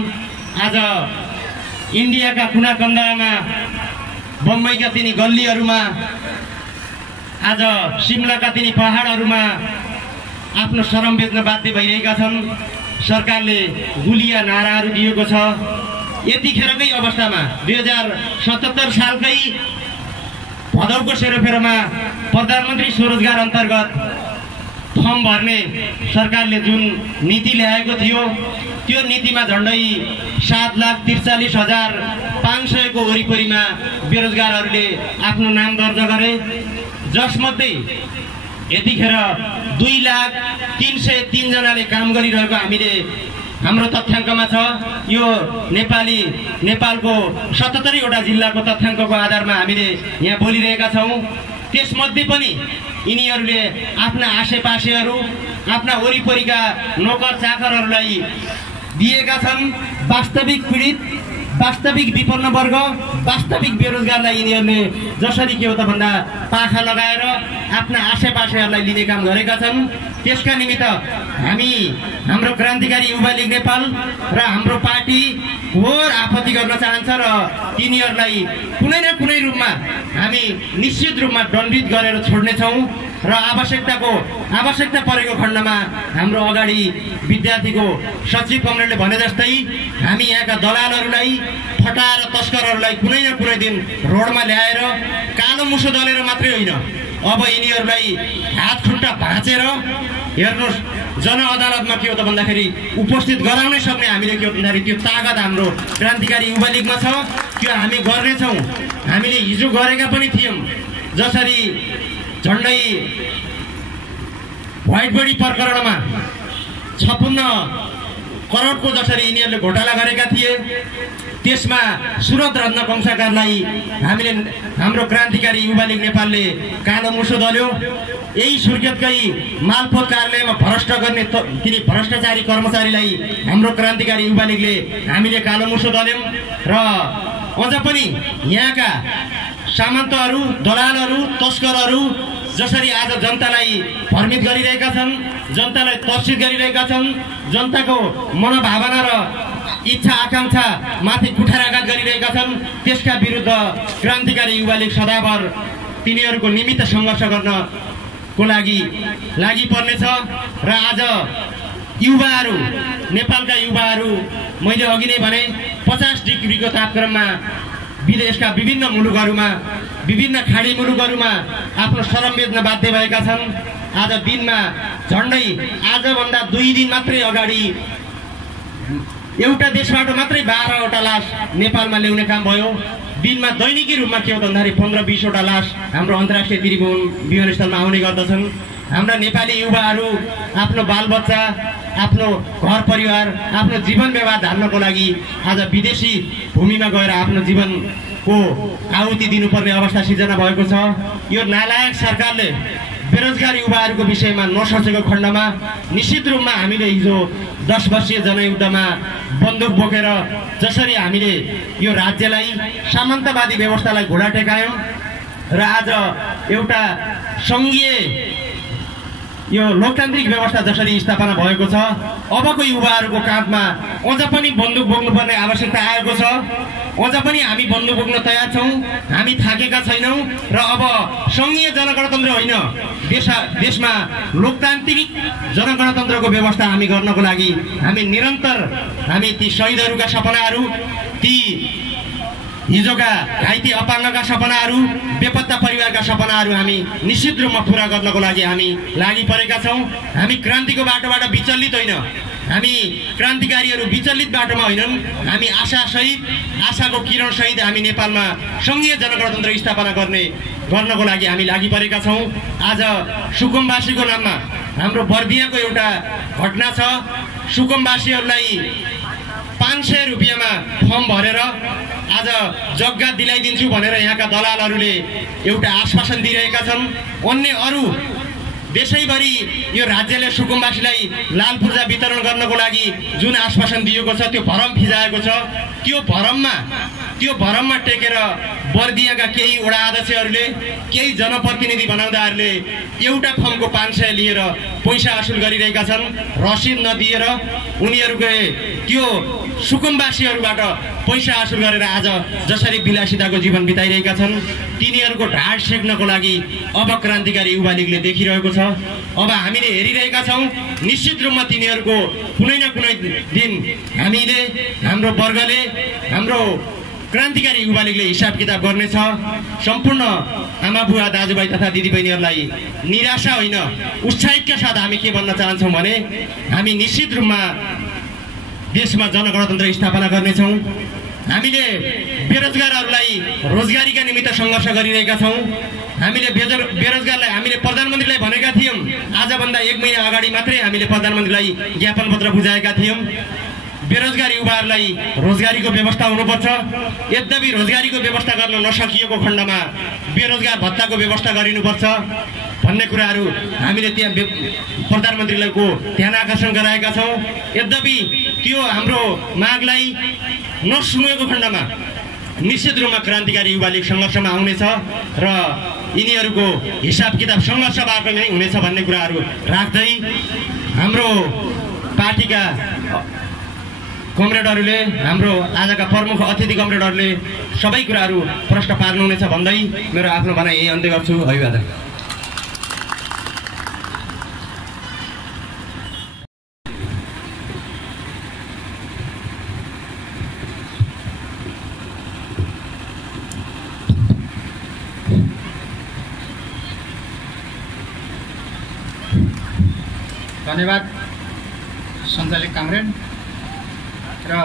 आज इन्डियाका कुना कन्दामा, बम्बईका तिनी गल्लीहरूमा, आज सिमलाका तिनी पहाडहरूमा आफ्नो श्रम बेच्न बाध्य भइरहेका छन्। सरकारले गुलिया नाराहरू दिएको छ। यतिखेरकै अवस्थामा 2077 सालकै भदौको सेरोफेरोमा प्रधानमन्त्री स्वरोजगार अन्तर्गत फर्म भर्ने सरकारले जुन नीति ल्याएको थियो, त्यो नीतिमा झन्डै 7,43,500 को वरिपरिमा बेरोजगारहरूले आफ्नो नाम दर्ता गरे, जसमध्ये यतिखेर 2,03,003 जनाले काम गरिरहेको हामीले हाम्रो तथ्याङ्कमा छ। यो नेपालको 77 वटा जिल्लाको तथ्याङ्कको आधारमा हामीले यहाँ बोलिरहेका छौँ। त्यसमध्ये पनि यिनीहरूले आफ्ना आसेपासेहरू, आफ्ना वरिपरिका नोकर चाकरहरूलाई दिएका छन्। वास्तविक पीडित, वास्तविक विपन्न वर्ग, वास्तविक बेरोजगारलाई यिनीहरूले जसरी के हो त भन्दा पाखा लगाएर आफ्ना आसेपासेहरूलाई लिने काम गरेका छन्। त्यसका निमित्त हाम्रो क्रान्तिकारी युवा लीग नेपाल र हाम्रो पार्टी घोर आपत्ति गर्न चाहन्छ र तिनीहरूलाई कुनै न कुनै रूपमा हामी निश्चित रूपमा दण्डित गरेर छोड्नेछौँ र आवश्यकता परेको खण्डमा हाम्रो अगाडि विद्यार्थीको सचिव कमरेडले भने जस्तै हामी यहाँका दलालहरूलाई, फटाएर तस्करहरूलाई कुनै न कुनै दिन रोडमा ल्याएर कालो मुसो दलेर मात्रै होइन, अब यिनीहरूलाई हात खुट्टा भाँचेर हेर्नुहोस् जनअदालतमा के हो त भन्दाखेरि उपस्थित गराउनै सक्ने हामीले के हो भन्दाखेरि त्यो ताकत हाम्रो क्रान्तिकारी युवा लीगमा छ। त्यो हामी गर्नेछौँ। हामीले हिजो गरेका पनि थियौँ। जसरी झन्डै व्हाइट बडी प्रकरणमा 56 करोडको जसरी यिनीहरूले घोटाला गरेका थिए त्यसमा सुरत रत्न कंसाकारलाई हामीले हाम्रो क्रान्तिकारी युवा लीग नेपालले कालो मुसो दल्यो। यही सुर्खेतकै मालपोत कार्यालयमा भ्रष्ट गर्ने तिनी भ्रष्टाचारी कर्मचारीलाई हाम्रो क्रान्तिकारी युवा लीगले हामीले कालो मुसो दल्यौं र अझ पनि यहाँका सामन्तहरू, दलालहरू, तस्करहरू जसरी आज जनतालाई भ्रमित गरिरहेका छन्, जनतालाई तर्सित गरिरहेका छन्, जनताको मनोभावना र इच्छा आकांक्षा माथि कुठाराघात गरिरहेका छन्, त्यसका विरुद्ध क्रान्तिकारी युवा लीग सदाभर तिनीहरूको निमित्त सङ्घर्ष गर्नको लागि पर्नेछ। र आज युवाहरू, नेपालका युवाहरू मैले अघि नै भने 50 डिग्रीको तापक्रममा विदेशका विभिन्न मुलुकहरूमा, विभिन्न खाडी मुलुकहरूमा आफ्नो श्रम बेच्न बाध्य भएका छन्। आज दिनमा झन्डै आजभन्दा 2 दिन मात्रै अगाडि एउटा देशबाट मात्रै 12वटा लास नेपालमा ल्याउने काम भयो। दिनमा दैनिकी रूपमा के हो भन्दाखेरि 15-20वटा लास हाम्रो अन्तर्राष्ट्रिय त्रिभुवन विमानस्थलमा आउने गर्दछन्। हाम्रा नेपाली युवाहरू आफ्नो बालबच्चा, आफ्नो घर परिवार, आफ्नो जीवन व्यवहार धान्नको लागि आज विदेशी भूमिमा गएर आफ्नो जीवनको आहुति दिनुपर्ने अवस्था सिर्जना भएको छ। यो नालायक सरकारले बेरोजगार युवाहरूको विषयमा नसोचेको खण्डमा निश्चित रूपमा हामीले हिजो 10 वर्षीय जनयुद्धमा बन्दुक बोकेर जसरी हामीले यो राज्यलाई सामन्तवादी व्यवस्थालाई घोडा टेकायौं र आज एउटा सङ्घीय यो लोकतान्त्रिक व्यवस्था जसरी स्थापना भएको छ, अबको युवाहरूको काँधमा अझ पनि बन्दुक बोक्नुपर्ने आवश्यकता आएको छ। अझ पनि हामी बन्दुक बोक्न तयार छौँ, हामी थाकेका छैनौँ र अब सङ्घीय जनगणतन्त्र होइन, देशमा लोकतान्त्रिक जनगणतन्त्रको व्यवस्था हामी गर्नको लागि हामी निरन्तर ती शहीदहरूका सपनाहरू, ती हिजोका घाइते अपाङ्गका सपनाहरू, बेपत्ता परिवारका सपनाहरू हामी निश्चित रूपमा पूरा गर्नको लागि हामी लागि परेका छौँ। हामी क्रान्तिको बाटोबाट विचलित होइन, हामी क्रान्तिकारीहरू विचलित बाटोमा होइनन्, हामी आशाको किरण सहित हामी नेपालमा सङ्घीय जनगणतन्त्र स्थापना गर्नको लागि हामी लागि परेका छौँ। आज सुकुम्बासीको नाममा हाम्रो बर्दियाको एउटा घटना छ। सुकुम्बासीहरूलाई 500 रुपियाँमा फर्म भरेर आज जग्गा दिलाइदिन्छु भनेर यहाँका दलालहरूले एउटा आश्वासन दिइरहेका छन्। अन्य अरू देशैभरि यो राज्यले सुकुम्बासीलाई लाल पूर्जा वितरण गर्नको लागि जुन आश्वासन दिएको छ त्यो भरम फिजाएको छ। त्यो भरममा टेकेर बर्दियाका केही वडा अध्यक्षहरूले, केही जनप्रतिनिधि बनाउँदाहरूले एउटा फर्मको 500 लिएर पैसा असुल गरिरहेका छन्। रसिद नदिएर उनीहरूले त्यो सुकुम्बासीहरूबाट पैसा असुल गरेर आज जसरी विलासिताको जीवन बिताइरहेका छन्, तिनीहरूको ढाड सेक्नको लागि अब क्रान्तिकारी युवा लीगले देखिरहेको छ। अब हामीले हेरिरहेका छौँ। निश्चित रूपमा तिनीहरूको कुनै न कुनै दिन हामीले, हाम्रो वर्गले, हाम्रो क्रान्तिकारी युवा लीगले हिसाब किताब गर्नेछ। सम्पूर्ण आमा बुवा दाजुभाइ तथा दिदीबहिनीहरूलाई निराशा होइन, उत्साहितका साथ हामी के भन्न चाहन्छौँ भने हामी निश्चित रूपमा देशमा जनगणतन्त्र स्थापना गर्नेछौँ। हामीले बेरोजगारहरूलाई रोजगारीका निमित्त सङ्घर्ष गरिरहेका छौँ। हामीले बेरोजगारलाई हामीले प्रधानमन्त्रीलाई भनेका थियौँ, आजभन्दा 1 महिना अगाडि मात्रै हामीले प्रधानमन्त्रीलाई ज्ञापन पत्र बुझाएका थियौँ। बेरोजगार युवाहरूलाई रोजगारीको व्यवस्था हुनुपर्छ। यद्यपि रोजगारीको व्यवस्था गर्न नसकिएको खण्डमा बेरोजगार भत्ताको व्यवस्था गरिनुपर्छ भन्ने कुराहरू हामीले त्यहाँ प्रधानमन्त्रीको ध्यान आकर्षण गराएका छौँ। यद्यपि त्यो हाम्रो मागलाई नसुनेको खण्डमा निश्चित रूपमा क्रान्तिकारी युवा लीग सङ्घर्षमा आउनेछ र यिनीहरूको हिसाब किताब सङ्घर्षबाट नै हुनेछ भन्ने कुराहरू राख्दै हाम्रो पार्टीका कमरेडहरूले, हाम्रो आजका प्रमुख अतिथि कमरेडहरूले सबै कुराहरू प्रश्न पार्नुहुनेछ भन्दै मेरो आफ्नो भनाइ यही अन्त्य गर्छु। अभिवादन। धन्यवाद सञ्चालक कामरेड र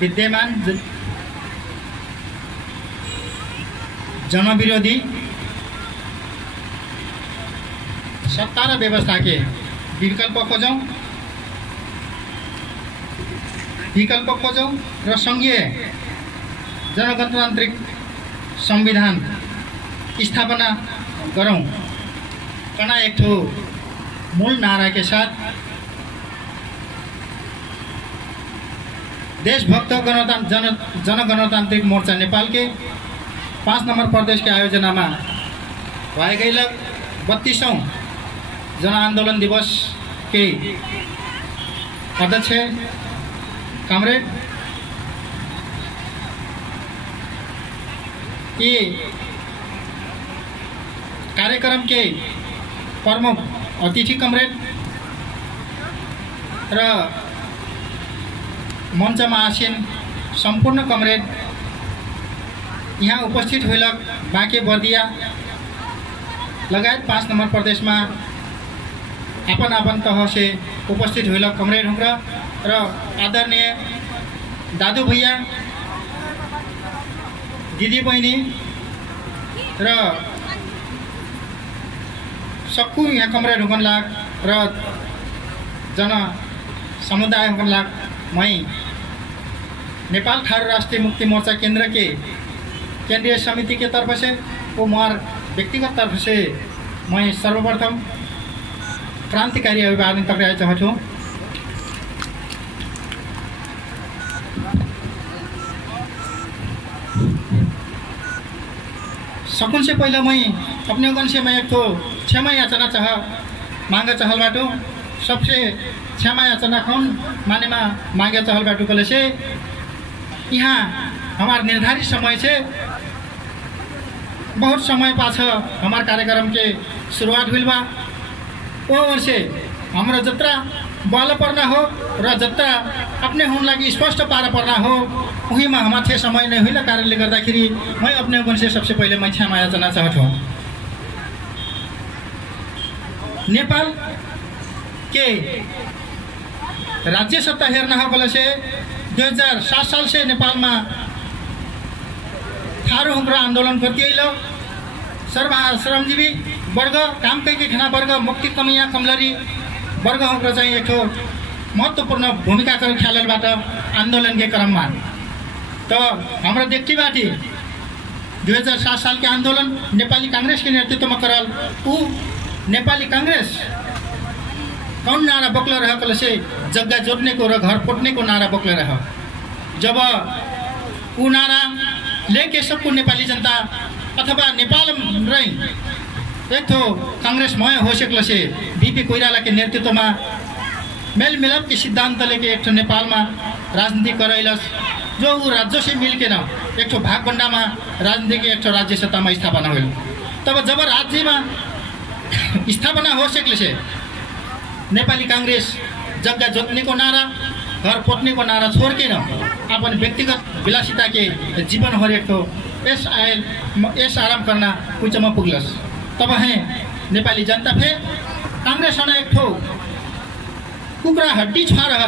विद्यमान जनविरोधी सत्ता र व्यवस्था के विकल्प खोजौँ र सङ्घीय जनगणतान्त्रिक संविधान स्थापना गरौँ कना एक ठो मूल नारा के साथ देशभक्त जनगणतान्त्रिक मोर्चा नेपाल के 5 नंबर प्रदेश के आयोजना में भएगैल 32औं जनआन्दोलन दिवस के अध्यक्ष कामरेड ये कार्यक्रम के प्रमुख अतिथि कमरेड र मञ्चमा आसीन सम्पूर्ण कमरेड यहाँ उपस्थित हुइलक बाँके बर्दिया लगायत 5 नंबर प्रदेश में आपन तह से उपस्थित हुइलक कमरेड हुँग्र र आदरणीय दादु भैया दिदी बहिनी र सबको यहाँ कमरेड हुकन लाग र जन समुदाय हुकन लाग मैं नेपाल थारू राष्ट्रिय मुक्ति मोर्चा केंद्र के केंद्रीय समिति के तरफ से वो मोर व्यक्तिगत तरफ से मैं सर्वप्रथम क्रांतिकारी अभिवादन टक्राए चाहूँ। सकून से पहले मैं अपने गण से मैं एक तो क्षमा याचना मांग चाहल बाटो सबसे क्षमा याचना कौन माने मांगे चाहल बाटो कले से यहाँ हमारे निर्धारित समय से बहुत समय पाछ हमारे कार्यक्रम के शुरुआत हुई बा वो वर्ष हमारा जत्रा बल पर्ना हो र जत्रा अपने होने लगी स्पष्ट पार पर्ना हो वही में हमारे समय नहीं हुई कारणले गर्दाखेरि मैं अपने गण से सबसे पहले मैं क्षमा याचना चाहता हूँ। नेपाल के राज्य सत्ता हेर्न हो कल से 2007 साल से नेपाल में थारू हुँग्रा आंदोलन करती श्रमजीवी वर्ग काम कैकी खाना वर्ग मुक्ति कमिया कमलरी वर्ग हुँग्रा चाहिँ एक महत्वपूर्ण भूमिका खेलबाट आंदोलन के क्रम में तो हमारा देखती बाटी 2007 साल के आंदोलन नेपाली कांग्रेस के नेतृत्व में करल ऊ नेपाली कांग्रेस कौन नारा बोक्ल रह कल से जग्गा जोड़ने को र घर फोड़ने को नारा बोक्ल रह जब ऊ नारा लेके सबको नेपाली जनता अथवा नेपाल रही एक तो कांग्रेस मय हो सकल से बीपी कोइराला के नेतृत्व में मेल मिलाप के सिद्धांत लेके एक नेपाल में राजनीति करैलस जो ऊ राज्य से मिल के न एक भागबंडा में राजनीति के एक राज्य सत्ता में स्थापना हुई तब जब राज्य में स्थापना हो सकल से नेपाली कांग्रेस जग्गा जोतने को नारा घर पोतने को नारा छोड़ के न अपन व्यक्तिगत विलासिता के जीवन हर एक ऐस आराम करना कुछ में पुगलस तब है नेपाली जनता फे कांग्रेस एक कुखुरा हड्डी छोड़ रह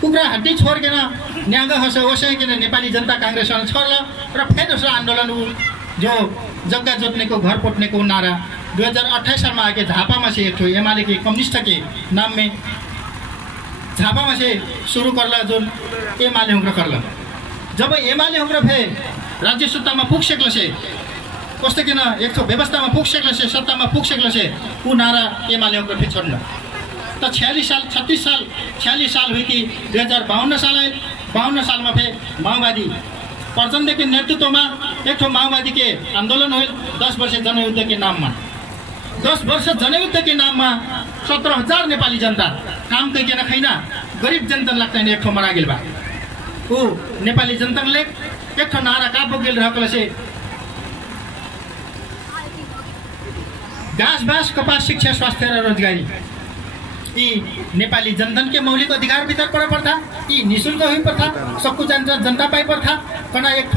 कुखुरा हड्डी छोड़ के न न्याग हस वैसे कि नेपाली जनता कांग्रेस छोड़ल र फिर दोस्रो आंदोलन जो जग्गा जोतने को घर पोतने को नारा 2028 साल में आके झापा में से एक एमाले के कम्युनिस्ट के नाम में झापा में से शुरू करला जो एमाले हुँग्र करला जब एमाले हुँग्र फे राज्य सत्ता में पुग सकल से कस्तो किन एक व्यवस्था में पुग सकल से सत्ता में पुग सकल से वो नारा एमाले हुँग्र फे छोड़ल तो 36 साल हुई कि 2052 साल आए 52 साल में फे माओवादी प्रचण्ड के नेतृत्व में एक माओवादी के आंदोलन हुई 10 वर्ष जनयुद्ध के नाम में 10 वर्ष जनयुद्ध के नाम में 17,000 नेपाली जनता काम करके न खैना गरीब जनता लगता है एक मरा गेल बा वो नेपाली जनता ले एक नारा का बोगेल रहल से घाँस बाँस कपास शिक्षा स्वास्थ्य र रोजगारी यी नेपाली जनधन के मौलिक अधिकार भीतर पड़ पर्था यी निःशुल्क हुई पर्था सबको जनता पाई पर्था कना एक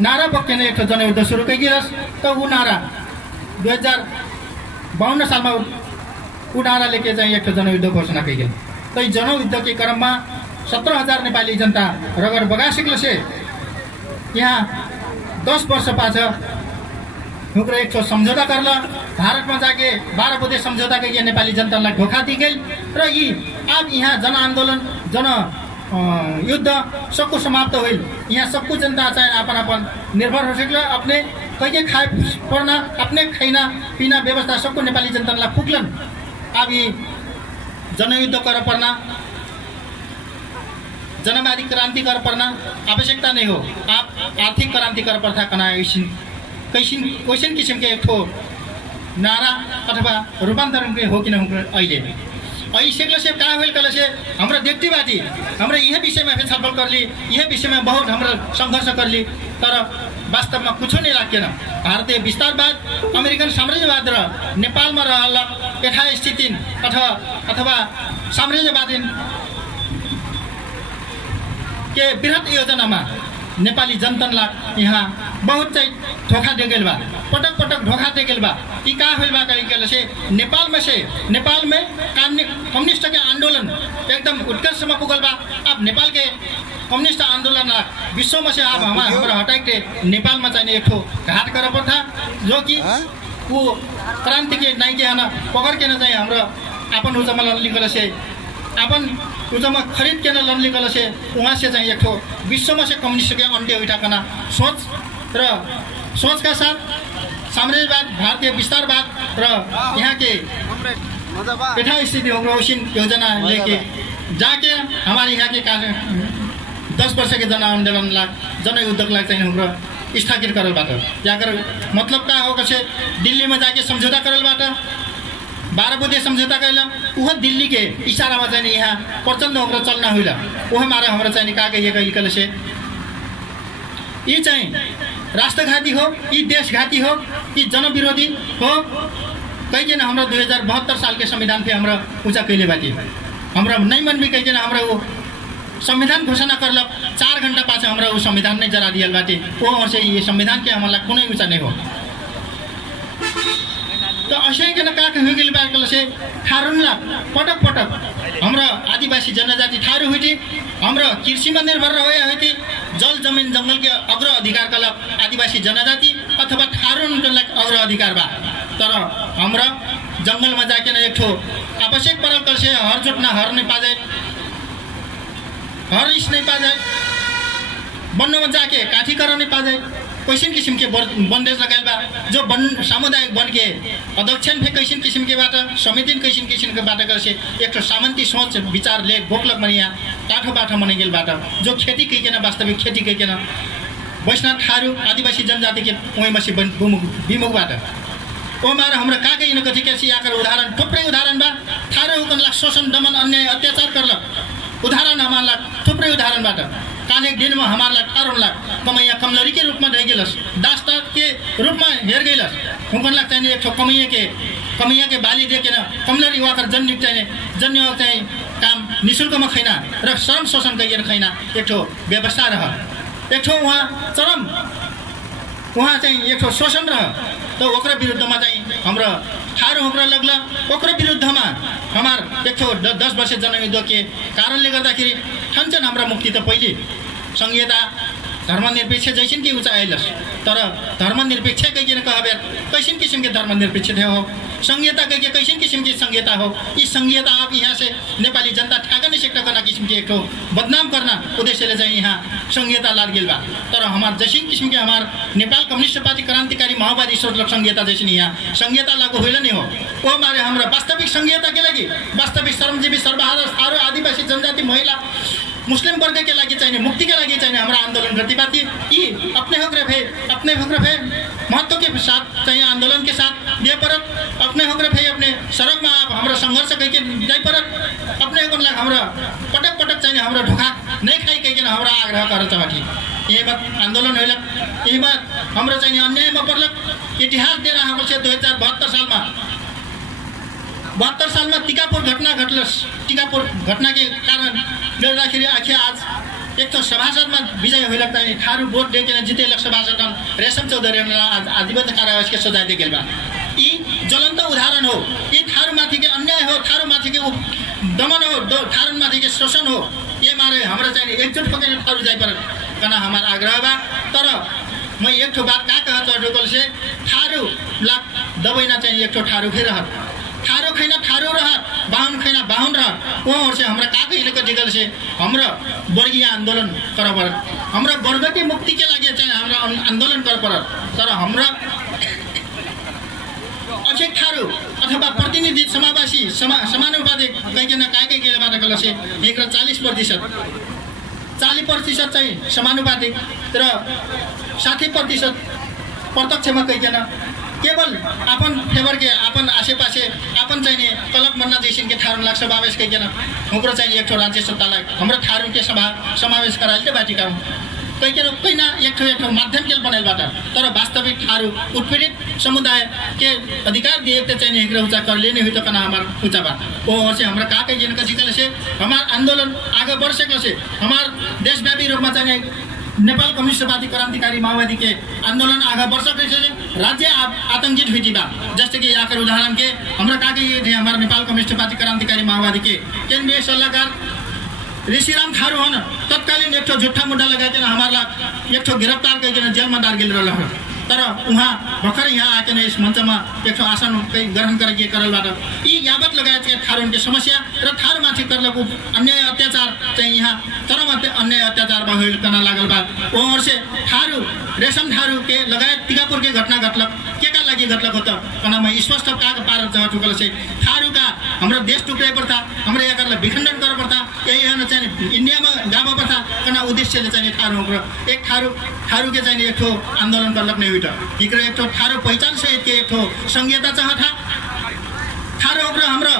नारा बोकेन एक जनयुद्ध शुरू कैगिरस तो वो नारा 2052 साल में वो नारा लेके जाए एक जनयुद्ध घोषणा कैगल तो जनयुद्ध के क्रम में 17,000 नेपाली जनता रगड़ बगा सिकल से यहाँ 10 वर्ष पाछ हुँग्र एक सम्झौता करल भारत में जाके 12 बुँदे सम्झौता के नेपाली जनतालाई धोखा दी गई र यी अब यहाँ जनआन्दोलन युद्ध सबको समाप्त हुई। यहाँ सबको जनता चाहे अपन निर्भर हो सकल अपने कहीं खाए पड़ना अपने खाना पीना व्यवस्था सबको नेपाली जनता पुगलन। अब ये जनयुद्ध कर पड़ना जनवादी क्रांति कर पड़ना आवश्यकता नहीं हो। आप आर्थिक क्रांति कर पड़ता कना कैसन किसिम के एक नारा अथवा रूपांतरण के हो कि अहिले ऐसे से कहाँ हुई कल से हमारा देखती बाटी हमारे यह विषय में छलफल कर ली यह विषय में बहुत हमारा संघर्ष कर ली तर वास्तव में कुछ नहीं राखेन। भारतीय विस्तारवाद अमेरिकन साम्राज्यवाद र नेपाल में रहला यथास्थिति अथवा साम्राज्यवादी के वृहत योजना में नेपाली जनतालाई यहाँ बहुत चाहिँ धोखा दे गइल बा पटक पटक धोखा दे गइल बा। ई का होइल बा कहीं से नेपाल में कम्युनिस्ट के आंदोलन एकदम उत्कर्ष में पुगल बा। अब नेपाल के कम्युनिस्ट आंदोलन विश्व में से अब हमारा हटाई के नेपाल में चाहिए एक घाट कर पड़ता जो कि वो क्रांति के नाई के है पकड़ के न चाहिए हमारा अपन उजमा लिखल से अपन उजमा खरीद के न लिखल से वहाँ से चाहिए एक विश्व में से कम्युनिस्ट के अंत्य उठाकन सोच का साथ साम्राज्यवाद भारतीय विस्तारवाद र यहाँ के यथास्थिति योजना लेके जाके हमारे यहाँ के 10 वर्ष के जन आंदोलन जनयुद्ध चाहिए हम स्थगित करल बाट जाकर मतलब का हो कैसे दिल्ली में जाके समझौता करल बाट 12 बुँदे समझौता कैला वह दिल्ली के इशारा में चाहिए यहाँ प्रचंड हम चलना हुई वह मारे हमारा चाहिए का कल से ये चाहिए राष्ट्रघाती हो ये देशघाती हो ये जनविरोधी हो कहीं ना हमारा 2072 साल के संविधान पे हमारा ऊंचा कैले बाटी हमारा नहीं मन भी कहीं ना हमारा वो संविधान घोषणा करल 4 घंटा पाछे हमारा वो संविधान नहीं जरा दिया बाटी वो और से ये संविधान के हमारा कोई ऊंचा नहीं हो। तो अशय के का हुई गई बात से थारूला पटक पटक हमारा आदिवासी जनजाति थारू हुई थी हमारा कृषि में निर्भर रहे हुई थी जल जमीन जंगल के अग्र अधिकार का आदिवासी जनजाति अथवा थारून के अग्र अधिकार बा तर हमारा जंगल में जाके ना एक आवश्यक परल कर से हर जोटना हर नहीं पा जाए हर इस नहीं पा जाए वन में जाके काठी कर नहीं पा जाए कैसन किसिम के बंदेज लगाइल बा जो सामुदायिक वन के अध्यक्ष थे कैसन किसिम के बाट समिति कैसन किसिम के बाट कर से एक सामंती सोच विचार ले बोकलक मनिया टाठो बाठो मने गेल बाट जो खेती कई ना वास्तविक खेती कई ना वैष्णव थारू आदिवासी जनजाति के वही मसी विमुख बाट ओ मार हमरा का कहीं न कथी कैसी आकर उदाहरण थुप्रै उदाहरण बा थारू हुकन शोषण दमन अन्याय अत्याचार करलक उदाहरण हमारा थुप्रै उदाहरण बाट काने दिन में हमारा 18 लाख कमैया कमलरी के रूप में रह गलस दास्ता के रूप में हेर गलस हुकन लाग चाहिए एक कमैया के बाली दे के ना कमलरी वाकर जन्य चाहिए काम निःशुल्क में खैना र श्रम शोषण कर खैना एक व्यवस्था रह एक वहाँ चरम वहाँ चाहिए एक शोषण रह तो ओकरा विरुद्ध में चाहिए हमारा थारू होकर लगला ओकरा विरुद्ध में हमार एक 10 वर्ष जनयुद्ध के कारणले गर्दाखेरि ठन्छन् हमारा मुक्ति तो पहले संहिता धर्मनिरपेक्ष जैसन की ऊंचा आइलस तर धर्मनिरपेक्ष कहीं कहबे कैसन किसिम के धर्मनिरपेक्ष हो संहिता कहीं कैसन किसिम की संहिता हो इस संहिता आप यहाँ से नेपाली जनता ठ्याक नहीं सकता करना किसिम के एक बदनाम करना उद्देश्य से यहाँ संहिता लाग गेल बा तर हमार जैसन किसिम के हमार नेपाल कम्युनिस्ट पार्टी क्रांतिकारी माओवादी सोच संहिता जैसे यहाँ संहिता लागू होइल नहीं हो वो मारे हमारा वास्तविक संहिता के लगी वास्तविक श्रमजीवी सर्वहारा थारू आदिवासी जनजाति महिला मुस्लिम वर्ग के लगी चाहिए मुक्ति के लगी चाहिए हमारा आंदोलन प्रतिपाती ये अपने हक रहे महत्व के साथ चाहिए आंदोलन के साथ दिए परत अपने हक रहे अपने सड़क में आप हमारा संघर्ष कह के जाए परत अपने हक लग हमारा पटक पटक चाहिए हमारा धोखा नहीं खाई कह के हमारा आग्रह कर चाहती ये बात आंदोलन होलक यही बात हमारा चाहिए अन्याय में पड़लक इतिहास दे रहा है 2072 साल में 72 साल में टीकापुर घटना घटलस टीकापुर घटना के कारण गर्दाखेरि आखिर आज एक तो सभासद में विजय हो लगता है थारू वोट दे के जीते सभासद रेशम चौधरी आज आजीवन कारावास के सजाय दे गेल बा ई ज्वलंत उदाहरण हो ये थारू माथि के अन्याय हो थारू माथि के दमन हो थारू माथि के शोषण हो ये मारे हमरा चाहिए एकजुट होकर थारू जाय पर कना हमारा आग्रह बा तर मैं एक बात का कहत से थारू दबैना चाहिँ एक ठो ठारू खै रहत ठारू खैना ठारू रहत बाहुन खैना बाहुन रहत वहाँ से हमरा का कहिलेको जिगल से हाम्रो वर्गीय आन्दोलन कर परत हमरा वर्ग के मुक्ति के लागि चाहिँ हमरा आन्दोलन कर परत तर हमरा अक्षय ठारू अथवा प्रतिनिधि समावेशी समानुपातिक कहिकन काकै केलेबाट गल से 40% चाहिँ समानुपातिक र 60% प्रत्यक्षमा कहिकन केवल अपन फेवर के अपन आसेपासे अपन चाहिए कलक मन्ना जैसिन के ठारू लाग समावेश कहिकन हाम्रो चाहिँ एक ठो राज्य सत्तालाई हाम्रो ठारू के समावेश गराइले बाटिका कहिकन कैना एक ठो माध्यम केल बनाइलबाट तर वास्तविक ठारू उत्पीडित समुदाय के अधिकार दिए ते चाहिए एक ऊंचा कर लेने हुई तो कना हमार ऊंचा बात वो और से हमरा का कहि जिनका जिकल से हमार आंदोलन आगे बढ़ सकल से हमार देशव्यापी रूप में चाहिए नेपाल कम्युनिस्ट पार्टी क्रांतिकारी माओवादी के आंदोलन आगे बढ़ सकते राज्य आतंकित हुई बा जैसे कि यहाँ उदाहरण के हमरा का ये थे हमारे नेपाल कम्युनिस्ट पार्टी क्रांतिकारी माओवादी के केंद्रीय सलाहकार ऋषिराम थारू हन तत्कालीन एक ठो झुट्ठा मुद्दा लगाइकन हमारा एक ठो गिरफ्तार करके जेल में डाल गेल रह तर उहाँ भर्खर यहाँ आके इस मंच में एक ठो आसन ग्रहण करके करलबाट यी यावत लगायत के थारू के समस्या र थारू माथि करलको अन्याय अत्याचार चाहिँ यहाँ तर मात्र अन्याय अत्याचार भइल कना लागल बा और से थारू रेशम थारू के लगायत टिकापुर के घटना घटलक के का लागि घटलक हो त कना म स्पष्ट का पार जगह ठुकल से थारू का हाम्रो देश टुक्राइ पर्ता हाम्रो एकरलाई विखण्डन गर्न पर्ता यही हैन चाहिँ इंडिया में गाबा पर्ता कना उद्देश्यले चाहिँ थारू एक थारू के चाहिँ एक ठो आन्दोलन करलक नै इकरे एक ठो थारू पहिचान सहित के एक ठो संघीयता चाहता थारू हाम्रो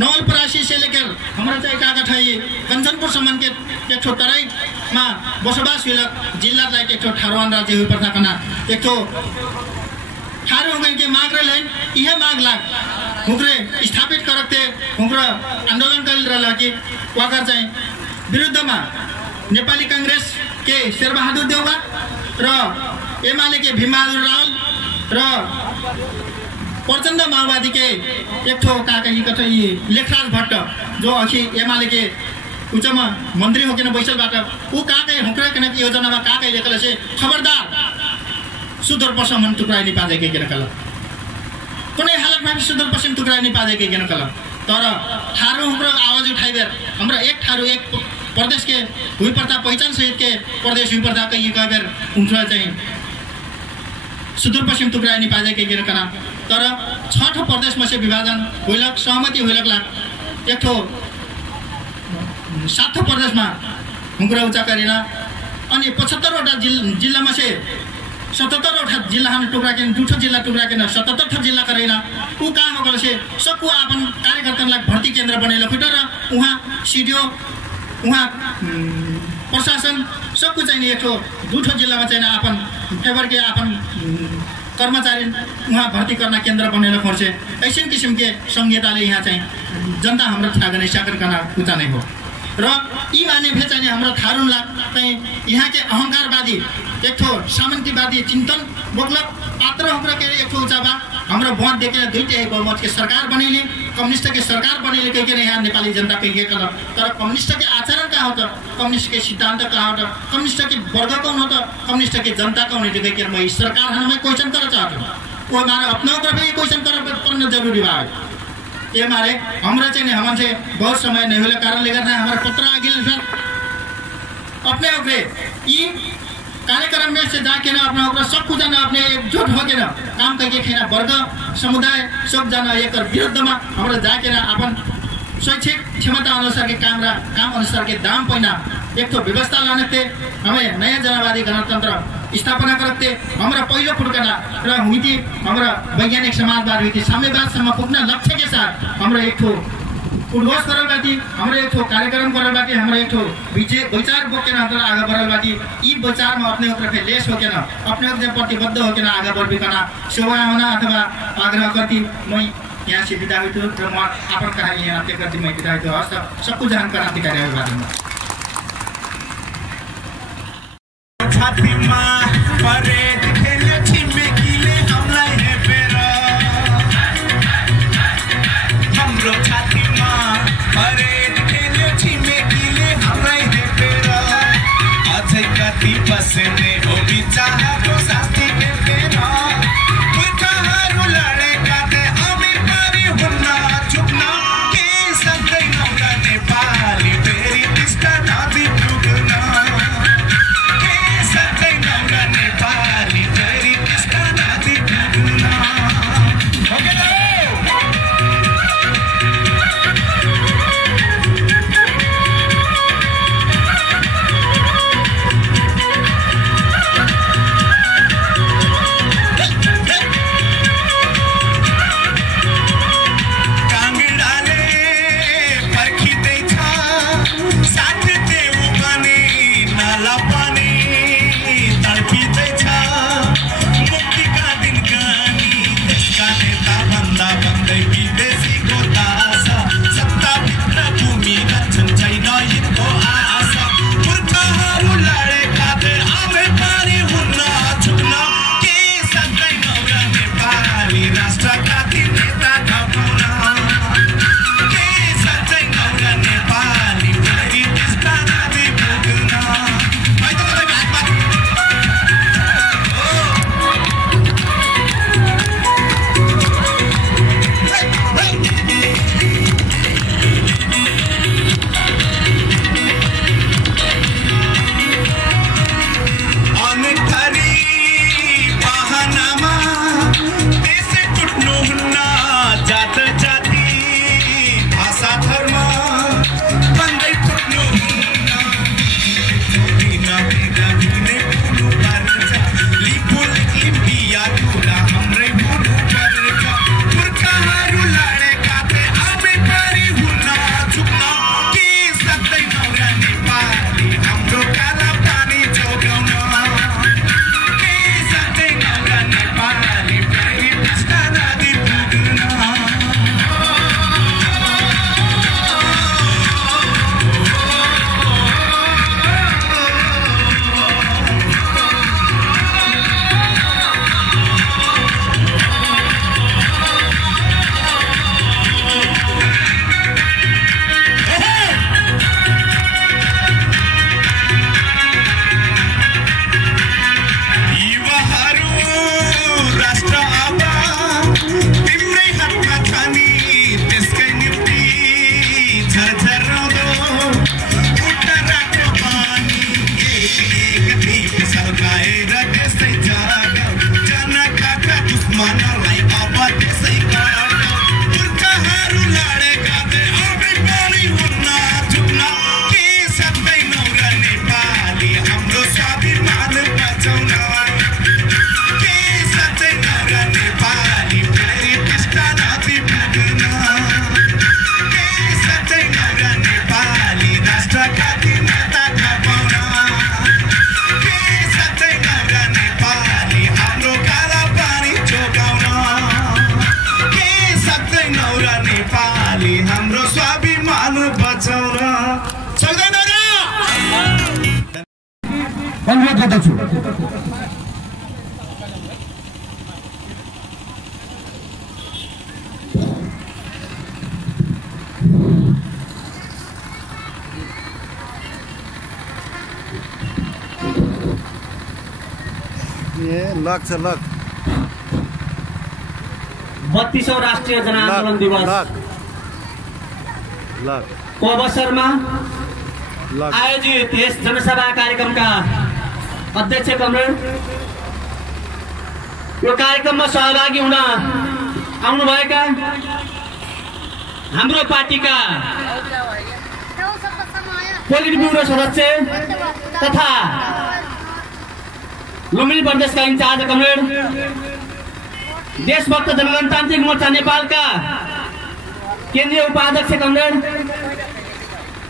नवलपरासी से लेकर हमरा चाहिँ काका ठाई कञ्चनपुर सम्म के एक ठो तराईमा बसोबास हुलक जिल्लालाई एक ठो थारूवान राज्य हुई पर्था कना एक ठो थारू के माग रहे यह माग लाग हुक्रे स्थापित करते हुक्र आन्दोलन कर रहा कि वाकर चाहिँ विरुद्धमा नेपाली कांग्रेस के शेरबहादुर देउवा र एमाले के भीमबहादुर रावल र प्रचण्ड माओवादी के एक ठो काका लेखराज भट्ट जो अखि एमाले के उच्चमा मन्त्री हो किन बैसलबाट ऊ काकै हुक्रा किन योजनामा काकै लेखल से खबरदार सुदूर पश्चिम टुक्राइने पाजे के किन कल कुनै हालतमा सुदूर पश्चिम टुक्राइने पाजे के किन कल तर थारू हुक्रा आवाज उठाइबेर हमरा एक थारू एक प्रदेश के हुई पर्दा पहिचान सहित के प्रदेश हुई पर्दा कहीं बेर उठ्रा चाहिँ सुदूर पश्चिम टुक्राइने पाजे के किन कना तर 6 ठो प्रदेश में से विभाजन होइलक सहमति होइलक लाग एक ठो 7 ठो प्रदेश में हुक्रा उच्चा करेला अनि 75 वटा जिल्ला में से 77 वटा जिल्ला हम टुक्रा के 2 ठो जिल्ला टुक्रा के 77 ठो जिल्ला करेला ऊ कहाँ हो गल से सबको अपन कार्यकर्तालाई भर्ती केन्द्र बनेला फिटर उहाँ सीडीओ उहाँ प्रशासन सबको चाहिए एक ठो 2 ठो जिल्ला में चाहिए अपन फेवर के अपन कर्मचारी वहाँ भर्ती करना केन्द्र बनेला खोर्से ऐसे किसिम के संहिताले यहाँ चाहिँ जनता हाम्रो थाहा साकर करना उचा नहीं हो र यी माने भे चाहिए हाम्रो थारूला चाहिँ यहाँ के अहंकारवादी एक ठो सामन्तीवादी चिंतन बोक्लक पात्र हमरा के एक ठो उचाबा हाम्रो भोट देखेर दुईटै बहुमत के सरकार बनेले कम्युनिस्ट के सरकार बनेले के यहाँ नेपाली जनता के कल तर कम्युनिस्ट के आचरण का हो त कम्युनिस्ट के सिद्धांत का हो त कम्युनिस्ट के वर्ग कौन हो त कम्युनिस्ट के जनता कौन है के मैं सरकार हमें क्वेश्चन कर चाहता हूँ वो हमारा अपना ऊपर क्वेश्चन करना जरूरी बा ये हमारे हमरा चाहिए हमसे बहुत समय नहीं होने कारण लेकर हमारा पत्र आगे सर अपने ऊपर ये कार्यक्रम में से जाके ना अपना ऊपर सब कुछ जाना अपने एकजुट हो के ना काम करके खेना वर्ग समुदाय सब जाना एक विरुद्ध में हमारा जाके ना अपन शैक्षिक क्षमता अनुसार के काम अनुसार के दाम पैना एक तो व्यवस्था लाने थे हमें नया जनवादी गणतंत्र स्थापना करते हमारा पहिलो फुटकना र हुई थी हमारा वैज्ञानिक समाजवाद हुई थी साम्यवादसम्म पुग्न लक्ष्य के साथ हमारा एक ठो उद्घोष करल बाटी हाम्रो एक ठो कार्यक्रम करल बाटी हाम्रो एक ठो विचार बोकेन हमरा आगे बढ़ल बाटी यी विचार में अपने ऊपर लेस होकेन अपने ऊपर प्रतिबद्ध होकेन आगे बढ़बिकन सेवा होना अथवा आग्रह करती मैं यहाँ से विदा हुई तो म अपन कहानी यहाँ पे करती मैं विदा हुई तो हस्त सबको जान क्रांतिकारी बारे में छाती मां परेड खेले छिमे किले हमलाई है फेरा हमरो छाती मां परेड खेले छिमे किले हमलाई है फेरा अझै कति बस्ने हो बिचारा को शास्ति के फेरा पुर्खाहरु लडे छैनौ र नेपाली हाम्रो स्वाभिमान बचाउन सक्दैन र। अनुरोध गर्दछु लक छ लक 32औं राष्ट्रिय जनआन्दोलन दिवस को अवसरमा आयोजित यस जनसभा कार्यक्रमका अध्यक्ष कमरेड यो कार्यक्रममा सहभागी हुन आउनुभएका हाम्रो पार्टीका पोलिट ब्युरो सदस्य तथा लुम्बिनी प्रदेशका इन्चार्ज कमरेड देशभक्त जनगणतान्त्रिक मोर्चा नेपालका केन्द्रीय उपाध्यक्ष कमरेड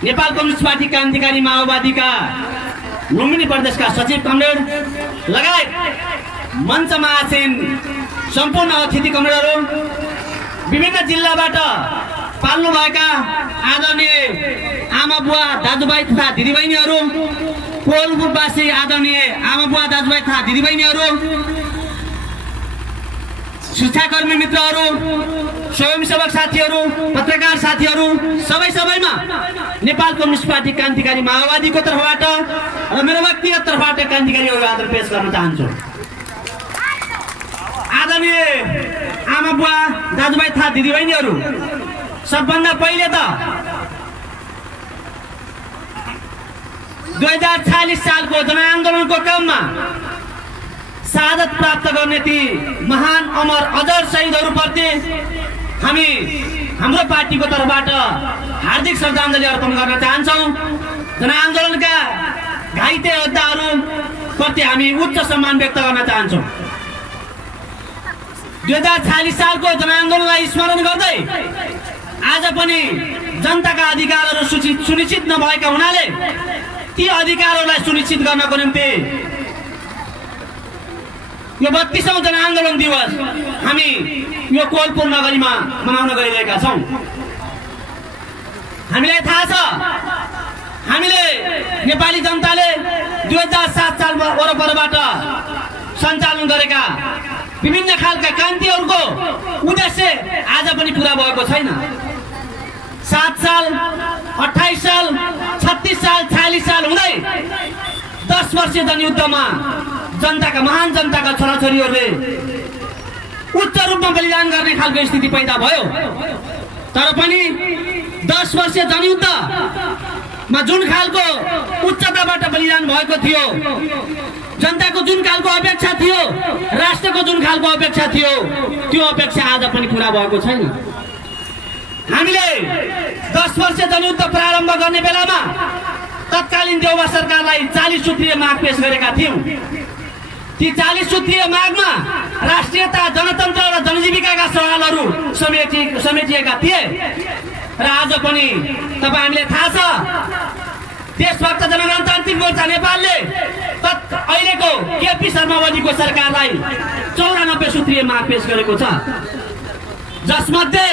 नेपाल कम्युनिस्ट पार्टी क्रान्तिकारी माओवादीका लुम्बिनी प्रदेशका सचिव कमरेड लगायत मञ्चमा आसीन सम्पूर्ण अतिथि कमरेडहरू, विभिन्न जिल्लाबाट पाल्नुभएका आदरणीय आमा बुवा दाजुभाइ तथा दिदीबहिनीहरू, कोलपुरवासी आदरणीय आमा बुवा दाजुभाइ तथा दिदीबहिनीहरू, शिक्षाकर्मी मित्रहरू, स्वयंसेवक साथीहरू, पत्रकार साथीहरू, सबैमा नेपाल कम्युनिस्ट पार्टी क्रान्तिकारी माओवादीको तर्फबाट र मेरो व्यक्तिगत तर्फबाट क्रान्तिकारी अभिवादन पेश गर्न चाहन्छु। आदरणीय आमा बुवा दाजुभाइ तथा दिदीबहिनीहरू, सबभन्दा पहिले त 2046 सालको जनआन्दोलनको क्रममा शहादत प्राप्त गर्ने ती महान अमर अजर शहीदहरूप्रति हामी हाम्रो पार्टीको तर्फबाट हार्दिक श्रद्धाञ्जली अर्पण गर्न चाहन्छौँ। जनआन्दोलनका घाइते योद्धाहरूप्रति हामी उच्च सम्मान व्यक्त गर्न चाहन्छौँ। 2046 सालको जनआन्दोलनलाई स्मरण गर्दै आज पनि जनताका अधिकारहरू सुनिश्चित नभएका हुनाले ती अधिकारहरूलाई सुनिश्चित गर्नको निम्ति यो 32औं जनआन्दोलन दिवस हामी यो कोलपुर नगरीमा मनाउन गइरहेका छौँ। हामीलाई थाहा छ, हामीले नेपाली जनताले 2007 साल वरपरबाट सञ्चालन गरेका विभिन्न खालका क्रान्तिहरूको उद्देश्य आज पनि पूरा भएको छैन। 7 साल, 28 साल, 36 साल, 46 साल हुँदै 10 वर्षीय जनयुद्धमा जनताका महान जनताका छोराछोरीहरूले उच्च रूपमा बलिदान गर्ने खालको स्थिति पैदा भयो। तर पनि 10 वर्षीय जनयुद्धमा जुन खालको उच्चताबाट बलिदान भएको थियो, जनताको जुन खालको अपेक्षा थियो, राष्ट्रको जुन खालको अपेक्षा थियो, त्यो अपेक्षा आज पनि पूरा भएको छैन। हामीले 10 वर्षीय जनयुद्ध प्रारम्भ गर्ने बेलामा तत्कालीन देउबा सरकारलाई 40 सूत्रीय माग पेश गरेका थियौं। ती 40 सूत्रीय मागमा राष्ट्रियता, जनतन्त्र र जनजीविकाका सवालहरू समेटिएका थिए। र आज पनि तपाईहरुले थाहा छ, देशभक्त जनगणतान्त्रिक मोर्चा नेपालले अहिलेको केपी शर्मा ओलीको सरकारलाई 94 सूत्रीय माग पेश गरेको छ, जसमध्ये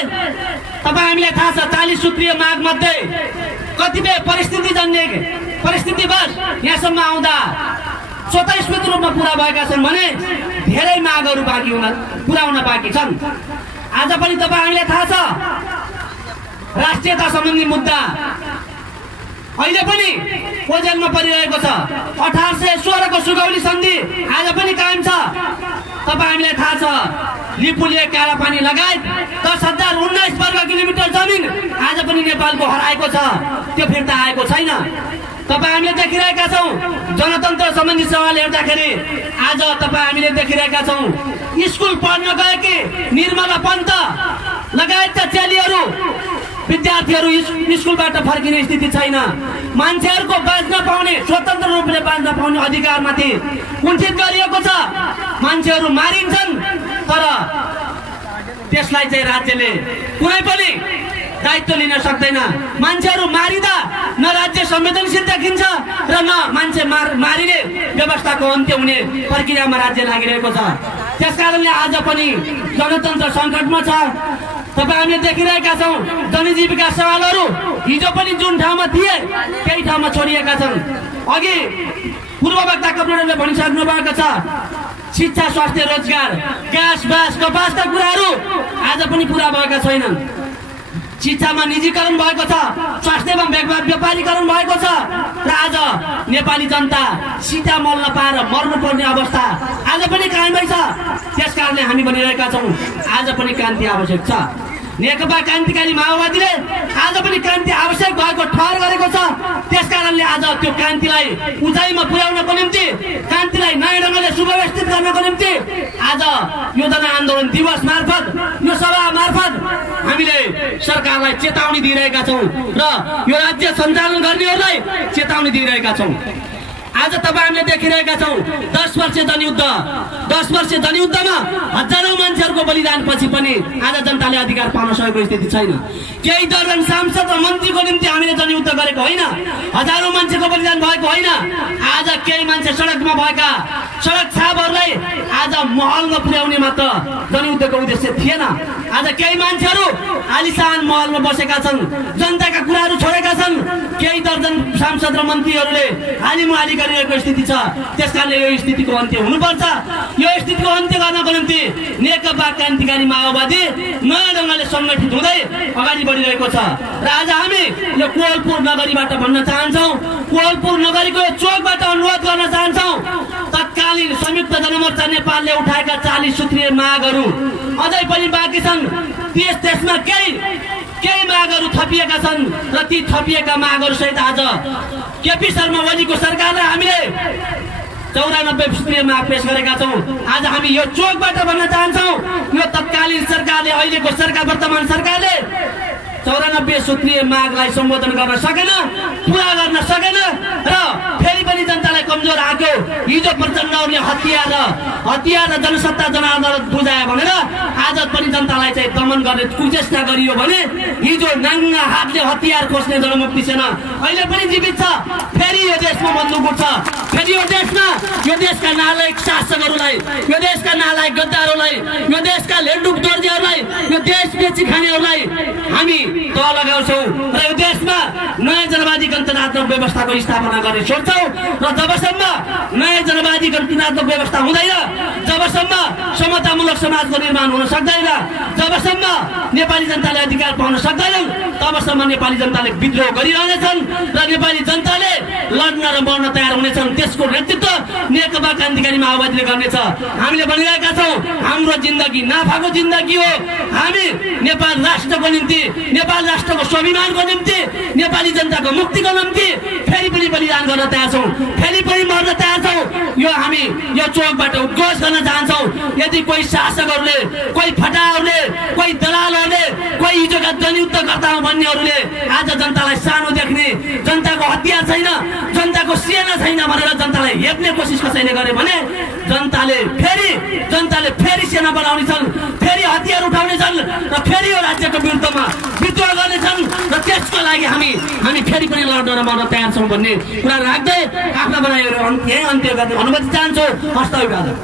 तपाईहरुले थाहा छ 40 सूत्रीय माग मध्ये कतिपय परिस्थितिवश यहाँसम्म आउँदा स्वतस्फूर्त रूपमा पूरा भएका छन् भने धेरै मागहरू पूरा हुन बाँकी छन्। आज पनि तपाईहरुले थाहा छ, राष्ट्रियता सम्बन्धी मुद्दा अहिले पनि ओझेलमा परिरहेको छ। 1816 को सुगौली सन्धि आज पनि कायम छ। तपाईहरुले थाहा छ, लिपुले कालापानी लगायत 10,019 वर्ग किलोमिटर जमिन आज पनि नेपालको हराएको छ, त्यो फिर्ता आएको छैन। तपाईहरुले देखिरहेका छौं, जनतन्त्र सम्बन्धी सवाल हेर्दाखेरि आज हामीले देखिरहेका छौं, स्कुल पढ्न गएकी निर्मला पन्त लगायतका चेलीहरू, विद्यार्थीहरू स्कुलबाट फर्किने स्थिति छैन। मान्छेहरूको बाँच्न पाउने, स्वतन्त्र रूपले बाँच्न पाउने अधिकारमाथि कुण्ठित गरिएको छ। मान्छेहरू मारिन्छन्, तर त्यसलाई चाहिँ राज्यले कुनै पनि दायित्व लिन सक्दैन। मान्छेहरू मारिदा न राज्य संवेदनशील देखिन्छ र न मान्छे मारिने व्यवस्थाको अन्त्य हुने प्रक्रियामा राज्य लागिरहेको छ। त्यसकारणले आज पनि जनतन्त्र सङ्कटमा छ। तपाईँ हामीले देखिरहेका छौँ जनजीविका सवालहरू हिजो पनि जुन ठाउँमा थिए त्यही ठाउँमा छोडिएका छन्। अघि पूर्व वक्ता कपिलले भनिसक्नु भएको छ शिक्षा स्वास्थ्य रोजगार ग्यास बास कपासका कुराहरू आज पनि पुरा भएका छैनन्। शिक्षामा निजीकरण भएको छ, स्वास्थ्यमा व्यापारीकरण भएको छ र आज नेपाली जनता सीता मल नपाएर मर्नुपर्ने अवस्था आज पनि कायमै छ। त्यसकारणले हामी भनिरहेका छौँ आज पनि क्रान्ति आवश्यक छ। नेकपा क्रान्तिकारी माओवादीले आज पनि क्रान्ति आवश्यक भएको ठहर गरेको छ। त्यसकारणले आज त्यो क्रान्तिलाई उचाइमा पुर्याउनको निम्ति क्रान्तिलाई नयाँ ढङ्गले सुव्यवस्थित गर्नको निम्ति आज यो जनआन्दोलन दिवस मार्फत यो सभा मार्फत हामीले सरकारलाई चेतावनी दिइरहेका छौँ र यो राज्य सञ्चालन गर्नेहरूलाई चेतावनी दिइरहेका छौँ। आज तपाईँ हामीले देखिरहेका छौँ 10 वर्ष जनयुद्धमा हजारौं मान्छेहरूको बलिदान पछि पनि आज जनताले अधिकार पाउन सकेको स्थिति छैन। केही दर्जन सांसद र मन्त्रीको निम्ति हामीले जनयुद्ध गरेको होइन, हजारौं मान्छेको बलिदान भएको होइन। आज केही मान्छे सडकमा भएका सडक छापहरूलाई आज महलमा पुर्याउने मात्र जनयुद्धको उद्देश्य थिएन। आज केही मान्छेहरू आलिशान महलमा बसेका छन्, जनताका कुराहरू छोडेका छन्। केही दर्जन सांसद र मन्त्रीहरूले हालिमुहाली गरिरहेको स्थिति छ। त्यसकारणले यो स्थितिको अन्त्य हुनुपर्छ। यो स्थितिको अन्त्य गर्नको निम्ति नेकपा क्रान्तिकारी माओवादी नयाँ ढङ्गले सङ्गठित हुँदै अगाडि बढिरहेको छ। र आज हामी यो कोवलपुर नगरीबाट भन्न चाहन्छौँ, कोवलपुर नगरीको यो चोकबाट अनुरोध गर्न चाहन्छौँ, तत्कालीन संयुक्त जनमोर्चा नेपालले उठाएका 40 सूत्रीय मागहरू अझै पनि बाँकी छन्। त्यसमा केही मागहरू थपिएका छन् र ती थपिएका मागहरू सहित आज केपी शर्मा ओलीको सरकारलाई हामीले 94 सूत्रीय माग पेश गरेका छौँ। आज हामी यो चोकबाट भन्न चाहन्छौँ यो तत्कालीन सरकारले अहिलेको सरकार वर्तमान सरकारले 94 सूत्रीय मागलाई सम्बोधन गर्न सकेन, पुरा गर्न सकेन र फेरि पनि जनतालाई कमजोर आक्यो। हिजो प्रचण्डहरूले हतियार र जनसत्ता जनार्दन बुझायो भनेर आज पनि जनतालाई चाहिँ दमन गर्ने कुचेष्टा गरियो भने हिजो नाङ्गा हातले हतियार खोज्ने जनमुक्ति सेना अहिले पनि जीवित छ। फेरि यो देशमा बन्दुक उठ्छ, फेरि यो देशमा यो देशका नालायक शासकहरूलाई, यो देशका नालायक गद्दारहरूलाई, यो देशका लेन्डुक दोर्जेहरूलाई, यो देश बेची खानेहरूलाई हामी तह लगाउँछौँ र यो देशमा नयाँ जनवादी गणतन्त्रात्मक व्यवस्थाको स्थापना गर्ने सोच्छौँ। र जबसम्म नयाँ जनवादी गणतन्त्रात्मक व्यवस्था हुँदैन, जबसम्म समतामूलक समाजको निर्माण हुन सक्दैन, जबसम्म नेपाली जनताले अधिकार पाउन सक्दैनन्, तबसम्म नेपाली जनताले विद्रोह गरिरहनेछन् र नेपाली जनताले लड्न र मर्न तयार हुनेछन्। त्यसको नेतृत्व नेकपा क्रान्तिकारी माओवादीले गर्नेछ। हामीले भनिरहेका छौँ हाम्रो जिन्दगी नाफाको जिन्दगी हो। हामी नेपाल राष्ट्रको निम्ति, नेपाल राष्ट्रको स्वाभिमानको निम्ति, नेपाली जनताको मुक्तिको निम्ति फेरि पनि बलिदान गर्न तयार छौँ, फेरि पनि मर्न तयार छौँ। यो हामी यो चोकबाट उद्घोष गर्न चाहन्छौँ। यदि कोही शासकहरूले, कोही फटाहरूले, कोही दलालहरूले, कोही हिजोका जनयुद्धकर्ता भन्नेहरूले आज जनतालाई सानो देख्ने, जनताको हतियार छैन, जनताको सेना छैन भनेर जनतालाई हेप्ने कोसिस कसैले गरे भने जनताले फेरि सेना बनाउनेछन्, फेरि हतियार उठाउनेछन् र फेरि यो राज्यको विरुद्धमा विद्रोह गर्नेछन् र त्यसको लागि हामी फेरि पनि लड्न र मर्न तयार छौँ भन्ने कुरा राख्दै आफ्ना बनाइहरू यही अन्त्य गर्ने अनुमति चाहन्छु। हस्त अभिवादन।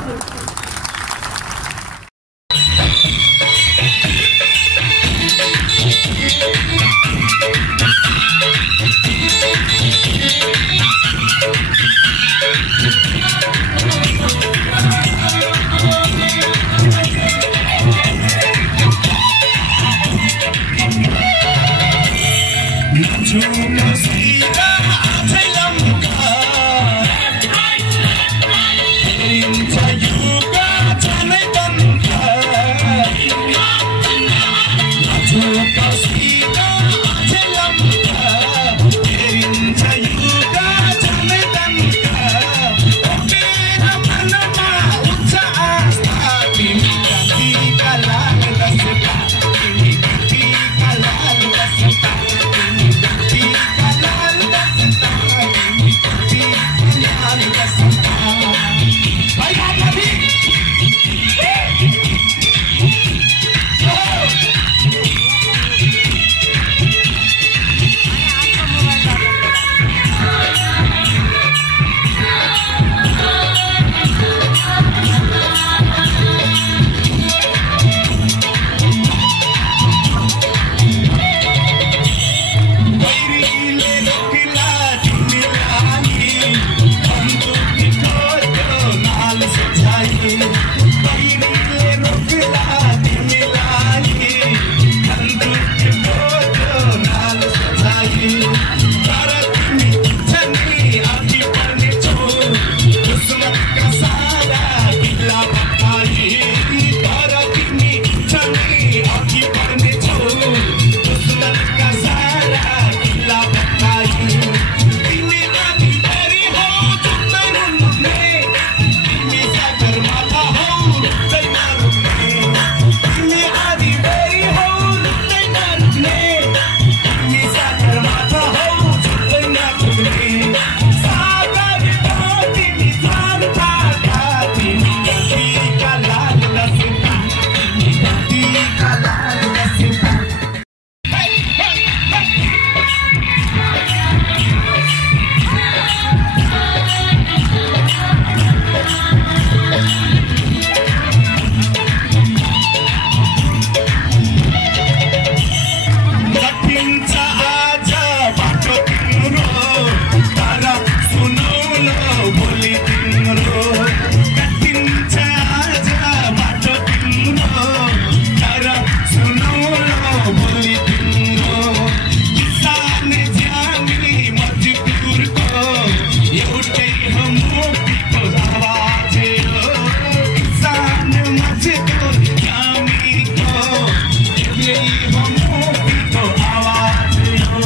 मुक्तिको आवाज हो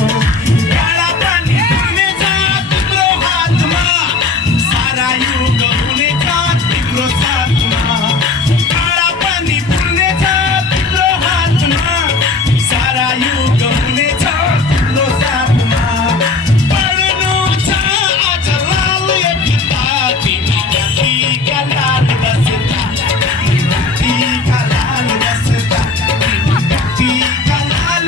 काला पानी हुनेछ तिम्रो हातमा सारा युग हुनेछ तिम्रो साथमा काला पानी हुनेछ तिम्रो हातमा सारा युग हुनेछ तिम्रो साथमा पढ्नु छ आज लाल किताब तिमीका लाल दस्ता तिमीका लाल दस्ता तिमीका लाल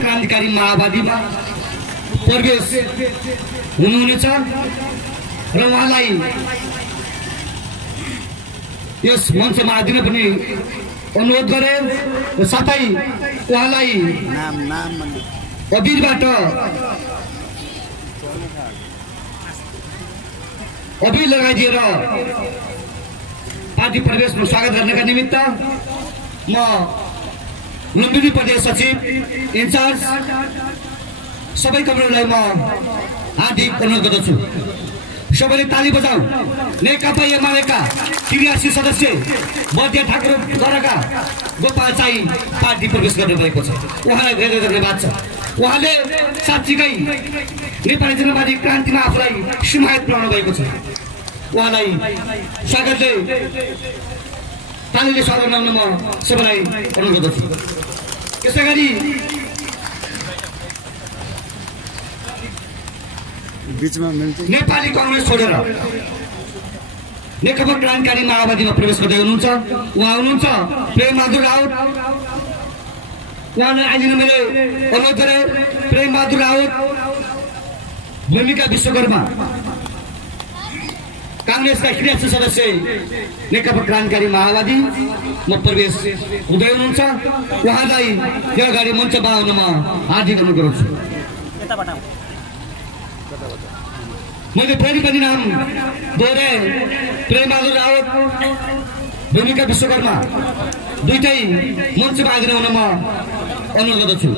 क्रान्तिकारी माओवादीमा प्रवेश हुनुहुनेछ र उहाँलाई यस मञ्चमा आदिन पनि अनुरोध गरे र साथै उहाँलाई अबिरबाट अबिर लगाइदिएर पार्टी प्रवेशमा स्वागत गर्नका निमित्त म लुम्बिनी प्रदेश सचिव इन्चार्ज सबै कमरेडरलाई म हार्दिक अनुरोध गर्दछु। सबैले ताली बजाऊ। नेकपा एमालेका 83 सदस्य बर्दिया ठाकुर द्वाराका गोपाल चाहिँ पार्टी प्रवेश गर्नुभएको छ। उहाँलाई धेरै धन्यवाद छ। उहाँले साँच्चीकै नेपाली जनवादी क्रान्तिमा आफूलाई समाहित बनाउनु भएको छ। उहाँलाई स्वागतले तालीले स्वागत गर्न म सबैलाई अनुरोध गर्दछु। त्यसै गरी नेपाली कांग्रेस छोडेर नेकपा क्रान्तिकारी माओवादीमा प्रवेश गर्दै हुनुहुन्छ उहाँ हुनुहुन्छ प्रेमबहादुर राउत। उहाँलाई आइदिन मैले अनुरोध गरे। प्रेमबहादुर राउत, भूमिका विश्वकर्मा, कांग्रेसका 83 सदस्य नेकपा क्रान्तिकारी माओवादीमा प्रवेश हुँदै हुनुहुन्छ। उहाँलाई यो अगाडि मञ्चमा आउन म हार्दिक अनुरोध गर्छु। मैले फेरि पनि नाम दोहोऱ्याए। प्रेमबहादुर राउत, भूमिका विश्वकर्मा दुईटै मञ्चमा आइदिन हुन म अनुरोध गर्दछु।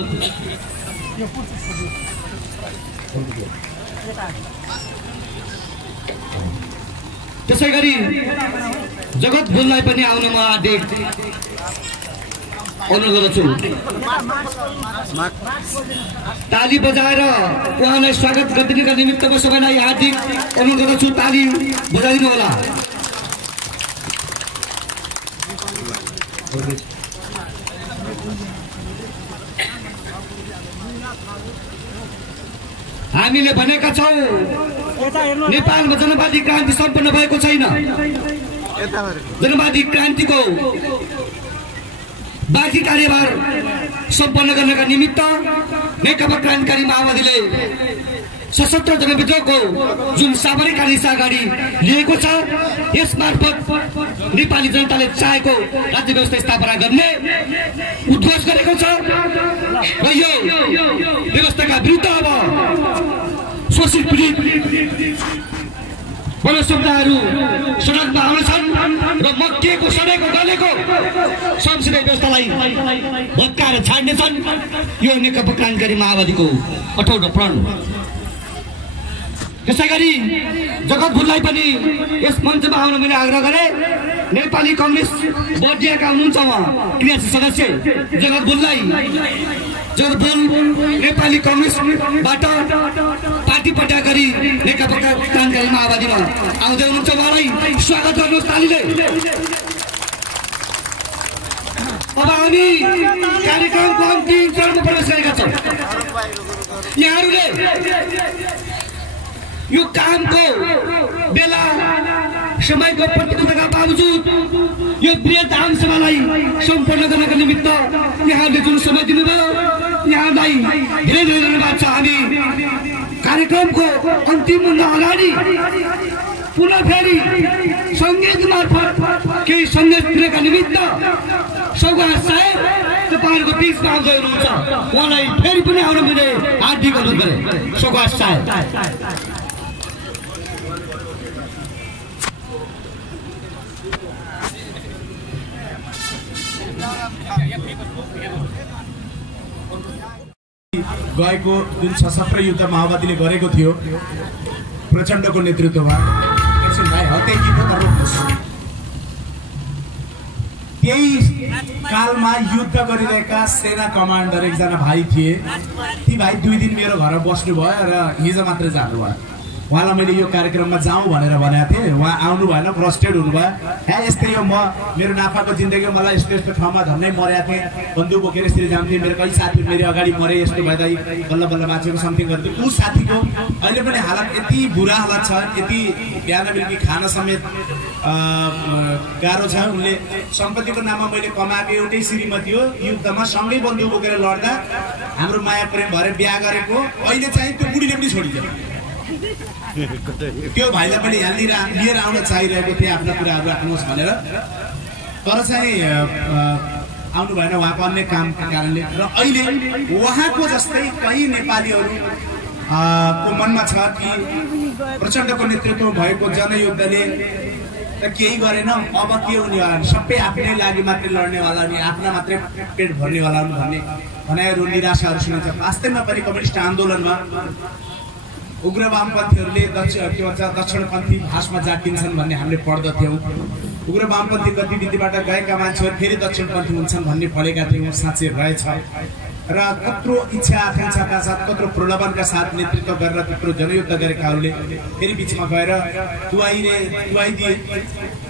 त्यसै गरी जगत बुललाई पनि आउन म हार्दिक अनुरोध गर्दछु। ताली बजाएर उहाँलाई स्वागत गरिदिनका निमित्त म सबैलाई हार्दिक अनुरोध गर्दछु। ताली बजाइदिनु होला। हामीले भनेका छौँ नेपालमा जनवादी क्रान्ति सम्पन्न भएको छैन। जनवादी क्रान्तिको बाँकी कार्यभार सम्पन्न गर्नका निमित्त नेकपा क्रान्तिकारी माओवादीले सशस्त्र जनविद्रोहको जुन सामरिक आदेश अगाडि लिएको छ यस मार्फत नेपाली जनताले चाहेको राज्य व्यवस्था स्थापना गर्ने उद्घोष गरेको छ र यो व्यवस्थाका विरुद्ध अब शोषित पीडित वनसम्पदाहरू सडकमा आउँछन् र मक्किएको सडेको गलेको संसदीय व्यवस्थालाई भत्काएर छाड्नेछन्। यो नेकपा क्रान्तिकारी माओवादीको कठोर प्रण। त्यसै गरी जगत बुललाई पनि यस मञ्चमा आउन मैले आग्रह गरे। नेपाली कांग्रेस बर्दियाका हुनुहुन्छ उहाँ 83 सदस्य जगत बुल नेपाली कांग्रेसबाट पार्टी पट्टा गरी नेकपा क्रान्तिकारी माओवादीमा आउँदै हुनुहुन्छ। उहाँलाई स्वागत गर्नुहोस् तालीले। अब हामी कार्यक्रमको अन्तिम चरणमा प्रवेश गरेका छौँ। यहाँहरूले यो कामको बेला समयको प्रतिबद्धताका बावजुद यो बृहत आमसभालाई सम्पन्न गर्नका निमित्त यहाँले जुन समय दिनुभयो यहाँलाई धेरै धेरै धन्यवाद छ। हामी कार्यक्रमको अन्तिम भन्दा अगाडि पुनः फेरि सङ्गीत मार्फत केही सन्देश दिनका निमित्त सौगात साहेब तपाईँहरूको बिचमा आउँदै हुनुहुन्छ। उहाँलाई फेरि पनि आउन मैले हार्दिक अनुरोध गरेँ। सौगात साहेब। गएको जुन सशस्त्र युद्ध माओवादीले गरेको थियो प्रचण्डको नेतृत्वमा त्यही कालमा युद्ध गरिरहेका सेना कमान्डर एकजना भाइ थिए। ती भाइ 2 दिन मेरो घरमा बस्नु भयो र हिजो मात्रै जानुभयो। उहाँलाई मैले यो कार्यक्रममा जाउँ भनेर भनेको थिएँ, उहाँ आउनु भएन, फ्रस्ट्रेट हुनुभयो। यस्तै हो, म मेरो नाफाको जिन्दगी मलाई यस्तो यस्तो ठाउँमा झन्डै मरेको थिएँ, बन्दुक बोकेर यसरी जान्थेँ, मेरो कति साथी मेरो अगाडि मरे, यस्तो भएदा बल्ल बल्ल बाँचेको समथिङ गर्थ्यो। ऊ साथीको अहिले पनि हालत यति बुरा हालत छ, यति बिहान बेलुकी खान समेत गाह्रो छ। उनले सम्पत्तिको नाममा मैले कमाएको एउटै श्रीमती हो, युद्धमा सँगै बन्दुक बोकेर लड्दा हाम्रो माया प्रेम भएर बिहा गरेको, अहिले चाहिँ त्यो बुढीले पनि छोडिदियो। त्यो भाइलाई पनि यहाँ लिएर आउन चाहिरहेको थिएँ आफ्ना कुराहरू राख्नुहोस् भनेर, तर चाहिँ आउनु भएन उहाँको अन्य कामको कारणले। र अहिले उहाँको जस्तै कहीँ नेपालीहरू को मनमा छ कि प्रचण्डको नेतृत्व भएको जनयुद्धले त केही गरेन, अब के हुने, सबै आफ्नै लागि मात्रै लड्नेवाला अनि आफ्ना मात्रै पेट भर्नेवाला हुनु भन्ने भनाइहरू निराशाहरू सुनिन्छ। वास्तवमा पनि कम्युनिस्ट आन्दोलनमा उग्र वामपन्थीहरूले दक्षिणपन्थी भाषमा जाटिन्छन् भन्ने हामीले पढ्दथ्यौँ। उग्र वामपन्थी गतिविधिबाट गएका मान्छेहरू फेरि दक्षिणपन्थी हुन्छन् भन्ने पढेका थियौँ। साँच्चै रहेछ र कत्रो इच्छा आकाङ्क्षाका साथ, कत्रो प्रलोभनका साथ नेतृत्व गरेर त्यत्रो जनयुद्ध गरेकाहरूले फेरि बिचमा गएर दुवाइदिए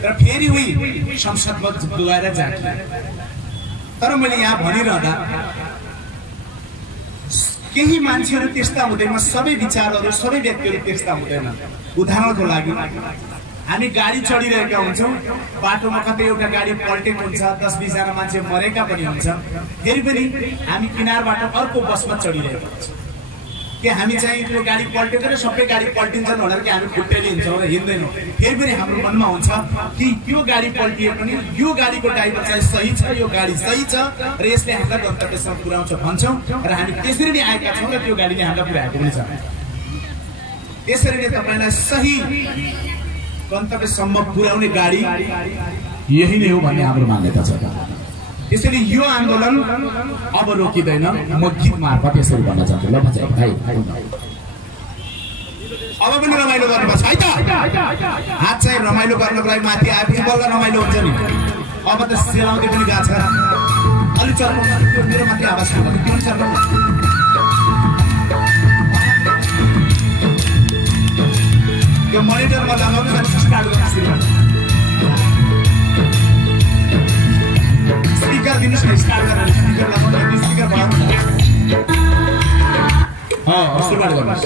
र फेरि उही संसदमा दुवाएर जाटिए। तर मैले यहाँ भनिरहँदा केही मान्छेहरू त्यस्ता हुँदैन, सबै विचारहरू सबै व्यक्तिहरू त्यस्ता हुँदैन। उदाहरणको लागि हामी गाडी चढिरहेका हुन्छौँ, बाटोमा कतै एउटा गाडी पल्टेको हुन्छ, 10-20 जना मान्छे मरेका पनि हुन्छ, फेरि पनि हामी किनारबाट अर्को बसमा चढिरहेका हुन्छौँ। कि हामी चाहिँ त्यो गाडी पल्टेको र सबै गाडी पल्टिन्छन् भनेर कि हामी खुट्टेली हिँड्छौँ र हिँड्दैनौँ। फेरि पनि हाम्रो मनमा हुन्छ कि यो गाडी पल्टिए पनि यो गाडीको ड्राइभर चाहिँ सही छ, यो गाडी सही छ र यसले हामीलाई गन्तव्यसम्म पुर्याउँछ भन्छौँ र हामी त्यसरी नै आएका छौँ र त्यो गाडीले हामीलाई पुर्याएको पनि छ। त्यसरी नै तपाईँलाई सही गन्तव्यसम्म पुर्याउने गाडी यही नै हो भन्ने हाम्रो मान्यता छ। त्यसैले यो आन्दोलन अब रोकिँदैन। म गीत मार्फत यसरी भन्न चाहन्छु। ल भाइ अब पनि रमाइलो गर्नुपर्छ है त। हात चाहिँ रमाइलो गर्नको लागि माथि आएपछि बल्ल रमाइलो हुन्छ नि। अब त सेलाउँदै पनि गएको छ। अलिक चर्को मेरो माथि आवाज छ भने त्यो चर्को त्यो मोनिटरमा लगाउनु स्टार्ट गर्नु। स्पिकर दिनुहोस् न, स्टार्ट गरेर स्पिकर लगाउनु, स्पिकर बढाउनु न। सुरुवात गर्नुहोस्।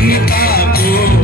जनता को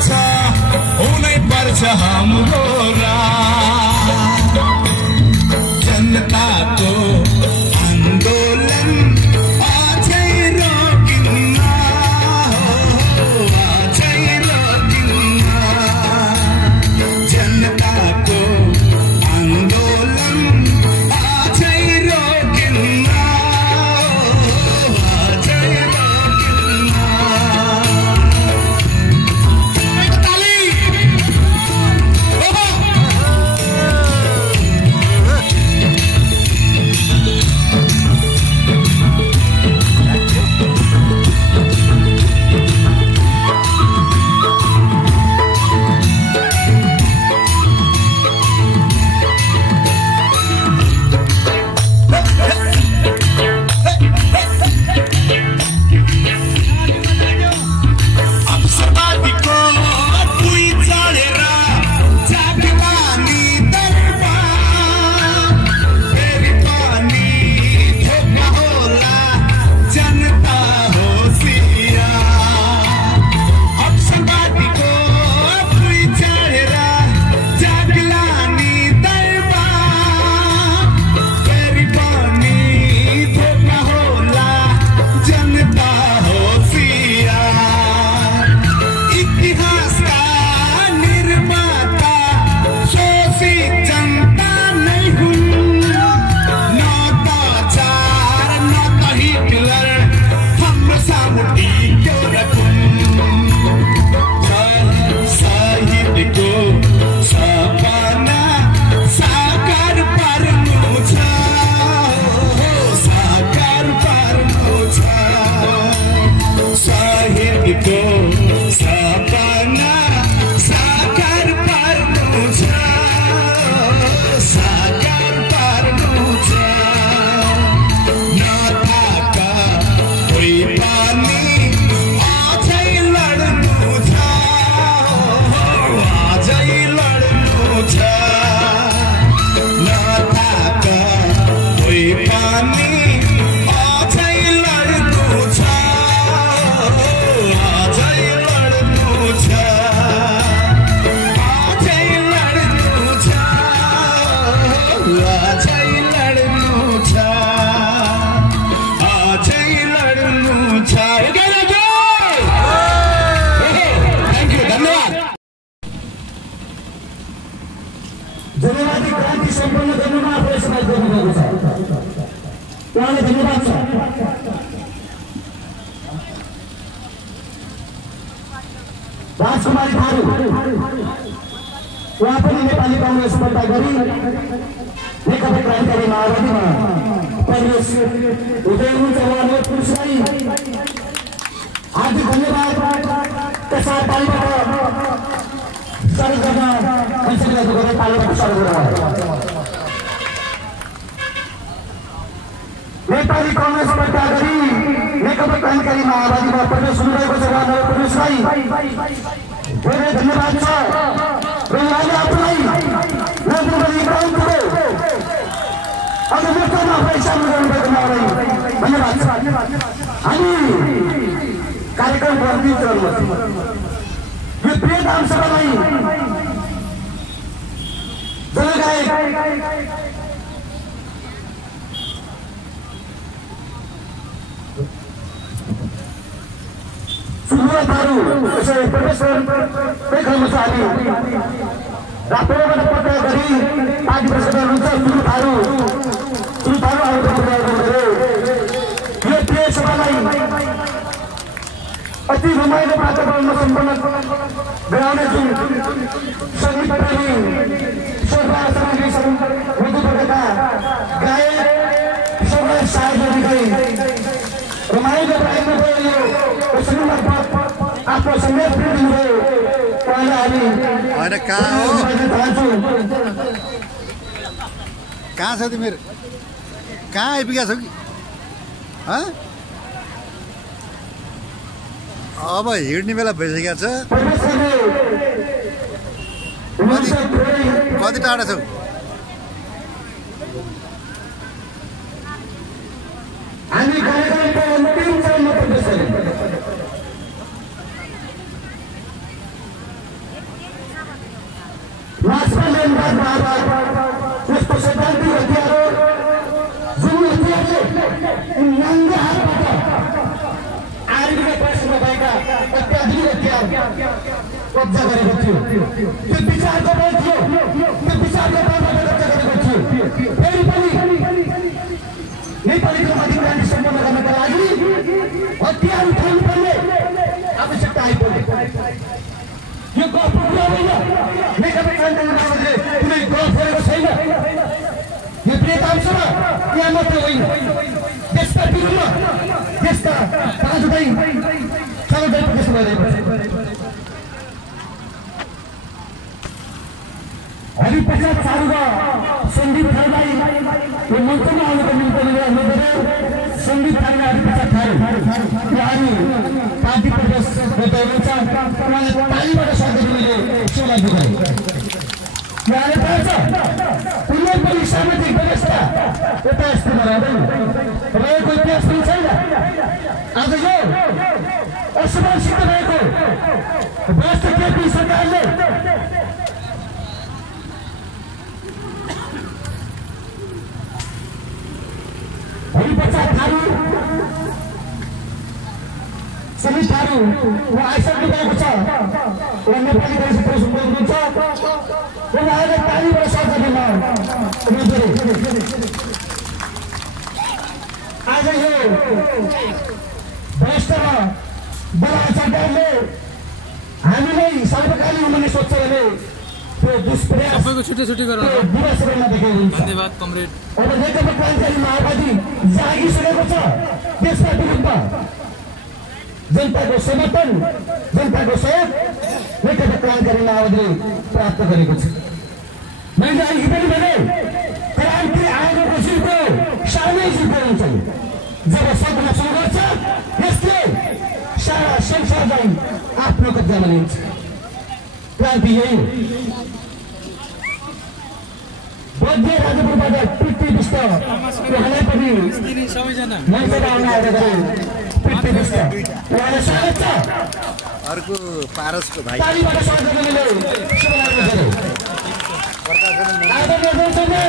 छ हुनै पर्छ हाम्रो रात जनताको आन्दोलन अझै रोकिन्न अझै रोकिन्न जनताको आन्दोलन अझै रोकिन्न अझै रोकिन्न जनवादी क्रान्ति सम्पन्न गर्नुमा आफूले समाज गर्नुभएको छ। उहाँले धन्यवाद छ। राजकुमारी थारू उहाँ पनि नेपाली कांग्रेस दर्ता गरी नेकपा क्रान्तिकारी माओवादीमा प्रवेश हुँदै हुनुहुन्छ। उहाँले पुरुषलाई हार्दिक धन्यवाद। त्यसै पालिबाट स्वागत गर्न पैसाको गरेर पालिबाट स्वागत गराउनु। नेपाली कांग्रेस दर्ता गरी नेकपा क्रान्तिकारी माओवादीमा प्रवेश हुनुभएको छ। उहाँलाई पुरुषलाई धेरै धन्यवाद छ। र उहाँले आफूलाई नरेन्द्रमोदी ग्राउन्डको अझ मोर्चामा आफूलाई सामेल गर्नुभएकोमा उहाँलाई धन्यवाद छ। हामी कार्यक्रमको अन्तिम चरणमा छौँ। यो प्रिय आमसभालाई जनगायक सुरुवात थारू यसरी प्रोफेसर देख्नु छ। हामी राप्रोबाट पत्र गरी पार्टी प्रसिद्ध हुनुहुन्छ। सुरु थारू आएको गर्नुभयो। यो प्रिय सभालाई अति रमाइलो वातावरणमा सम्पन्न गराउने जुन सङ्गीत प्रेमी शोभा सामग्री मधुपर्का गायक सबै साहित्यिकै रमाइलो प्रायको यो आफ्नो सङ्गीत प्रेमी भयो। उहाँलाई हामी कहाँ छ तिमीहरू? कहाँ आइपुगेका छौ कि? अब हिँड्ने बेला भइसकेको छ। कति टाढा छौ? हामी कार्यक्रमको अन्तिम चरणमा प्रवेश गऱ्यौँ। आधुनिक हतियार कब्जा गरेको थियो। त्यो विचारको बल थियो, त्यो विचारको बलबाट कब्जा गरेको थियो। फेरि पनि नेपालीको अधिकारलाई सम्पन्न गर्नका लागि हतियार उठाउनुपर्ने आवश्यकता आइपर्यो। यो गफको कुरा होइन, नेकपा क्रान्तिकारी माओवादीले कुनै गफ गरेको छैन। यो प्रेतांशमा यहाँ मात्र होइन, देशका विरुद्धमा देशका 5वटै 4वटै प्रदेश भइरहेको छ। हामी पश्चात सारुवा सन्दीप थारूलाई यो मञ्चमा आउनुको निम्ति सन्दीप थारूलाई हामी पश्चात थारू उहाँहरू पार्टी प्रदेश गर्दै हुनुहुन्छ। उहाँले तालीबाट स्वागत मैले सेवा बुझाएँ। उहाँले थाहा छ कुनै पनि सामाजिक व्यवस्था यता यस्तोमा रहँदैन, रहेको इतिहास पनि छैन। आज यो असफलसित रहेको भ्रष्ट केपी सरकारले हरिप्रसाद थारू समीर थारू उहाँ आइसक्नु भएको छ। उहाँ नेपाली भाषी प्रस्तुत गर्नुहुन्छ। उहाँले तालीबाट स्वागत गर्न आज यो भ्रष्ट बलाल सरकारले हामीलाई सर्वकालीन हुने सोध्छ भने त्यो दुष्प्रयास बुढा सबैमा देखाइन्छ। धन्यवाद कमरेड। अब नेकपा क्रान्तिकारी माओवादी जागिसकेको छ। त्यसका विरुद्ध जनताको समर्थन, जनताको सहयोग नेकपा क्रान्तिकारी माओवादीले प्राप्त गरेको छ। मैले अघि पनि भने क्रान्ति आएको जिउको सानै जिउको हुन्छ। जब सपना सुरु गर्छ यसले सारा संसारलाई आफ्नो कब्जामा लिन्छ। क्रान्ति यही हो। बद्य राजपुरबाट पृथ्वी विष्ट उहाँलाई पनि मञ्चमा आउन आएर पृथ्वी विष्ट उहाँलाई स्वागत छ। अर्को पारसको भाइ तालीबाट स्वागत गर्नेले शुभकामना गरे। आदरणीय दर्शकले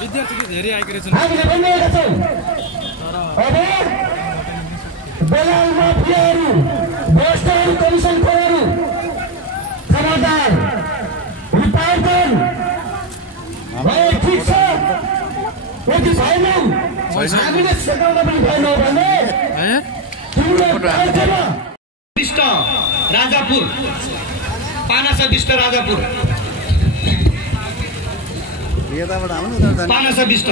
विद्यार्थी धेरै आइरहेका छन्। हामीले भनिरहेका छौँ अब दलाल माफियाहरू, भ्रष्टहरू, कमिसनखोरहरू खबरदार रूपान्तरण भए ठिक छ। यदि भएनौ हामीले छेकाउन पनि भएनौ भने विष्ट राजापुर, पानासा विष्ट राजापुर, यताबाट आउनु न त। पानासा विष्ट।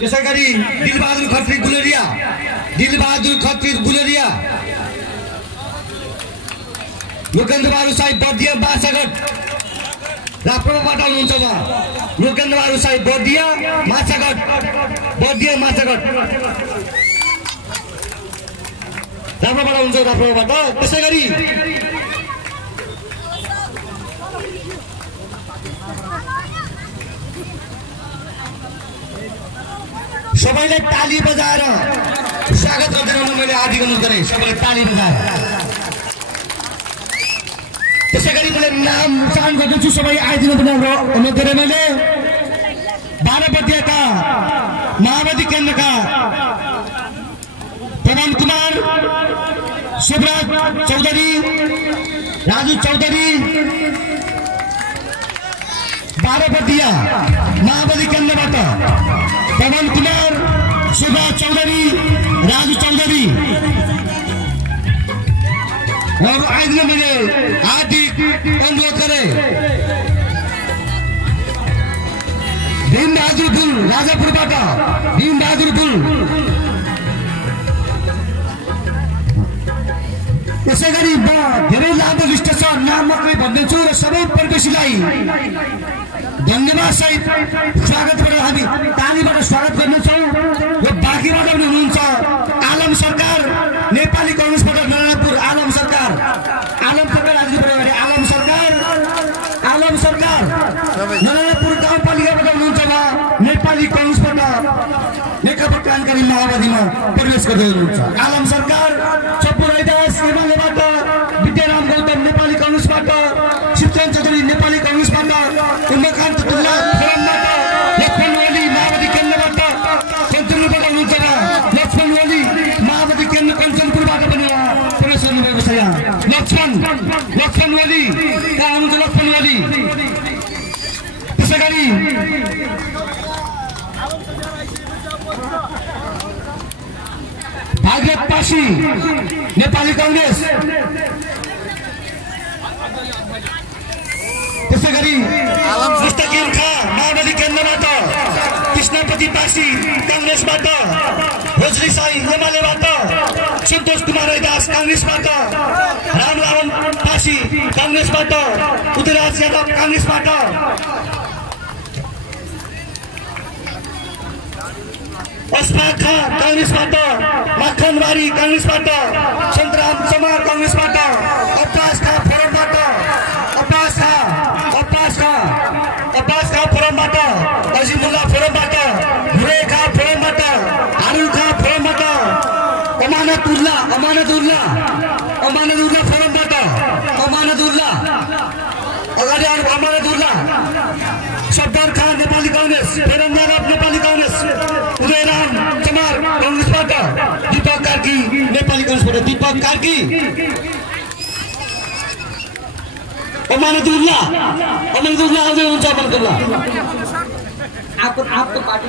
त्यसै गरी दिलबहादुर खत्री गुलेरिया, दिलबहादुर खत्री गुलेरिया, लोकेन्द्रबहादुर साहिब बर्दिया बासागढ राप्रपाबाट आउनुहुन्छ उहाँ। लोकेन्द्रबहादुर साहिब बर्दिया माछागढ, बर्दिया माछागढ राप्रपाबाट आउनुहुन्छ राप्रपाबाट। त्यसै गरी सबैले ताली बजाएर स्वागत गर्दै रहनु मैले आदि गर्नु गरेँ। सबैले ताली बजाएर। त्यसै गरी मैले नाम उच्चारण गर्दैछु, सबै आइदिनु पर्ने अनुरोध गरेँ मैले। बाह्रपतियाका माओवादी केन्द्रका पवन कुमार, शिवराज चौधरी, राजु चौधरी, बाह्रपतिया माओवादी केन्द्रबाट पवन कुमार, शिवराज चौधरी, राजु चौधरी और आइदिन मैले हार्दिक अनुरोध गरेँ। भीमबहादुर पुल राजापुरबाट, भीमबहादुर पुल। त्यसै गरी म धेरै लामो लिस्ट छ, नाम मात्रै भन्दैछु र सबै प्रवेशीलाई धन्यवाद सहित स्वागत गरेर हामी तालीबाट स्वागत गर्नेछौँ। यो बाँकीबाट पनि हुनुहुन्छ आलम सरकार, नेपाली कङ्ग्रेसबाट नरायणपुर आलम सरकार, आलम सरकार आज पऱ्यो भने आलम सरकार, आलम सरकार नरायणपुर गाउँपालिकाबाट हुनुहुन्छ उहाँ। नेपाली कङ्ग्रेसबाट नेकपा क्रान्तिकारी माओवादीमा प्रवेश गर्दै हुनुहुन्छ आलम सरकार। चप्पु रैदास एमालेबाट, विद्याराम गौतम नेपाली कङ्ग्रेसबाट, शिवचन्द्र चौधरी नेपाली कङ्ग्रेसबाट, उमाकान्त तुल्ला फोरमबाट, लक्ष्मण ओली माओवादी केन्द्रबाट, कञ्चनबाट हुनुहुन्छ लक्ष्मण ओली माओवादी केन्द्र कञ्चन आजाद पासी नेपाली कांग्रेस, त्यसै गरी मुस्तकिम खा माओवादी केन्द्रबाट, कृष्णपति पासी कांग्रेसबाट, रोजरी साई एमालेबाट, सन्तोष कुमार रैदास कांग्रेसबाट, रामलावन पासी कांग्रेसबाट, उदयराज यादव कांग्रेसबाट, अस्फाक खा कांग्रेसबाट, मक्खनबारी कांग्रेसबाट, सन्तराम चमार कांग्रेसबाट, अब्बास खा फोरमबाट, अब्बास खा फोरमबाट, अजिमुल्ला फोरमबाट, हुरे खा फोरमबाट, हारुल खा फोरमबाट, अमानतुल्लाह फोरमबाट, अमानतुल्लाह शब्दार खान नेपाली कांग्रेस, फेरन्दार नेपाली कांग्रेस, उदयराम चमार कांग्रेसबाट, दीपक कार्की नेपाली कांग्रेसबाट, दीपक कार्की, अमानतुल्लाह आउँदै हुन्छ। अमानतुल्लाह आपको पार्टी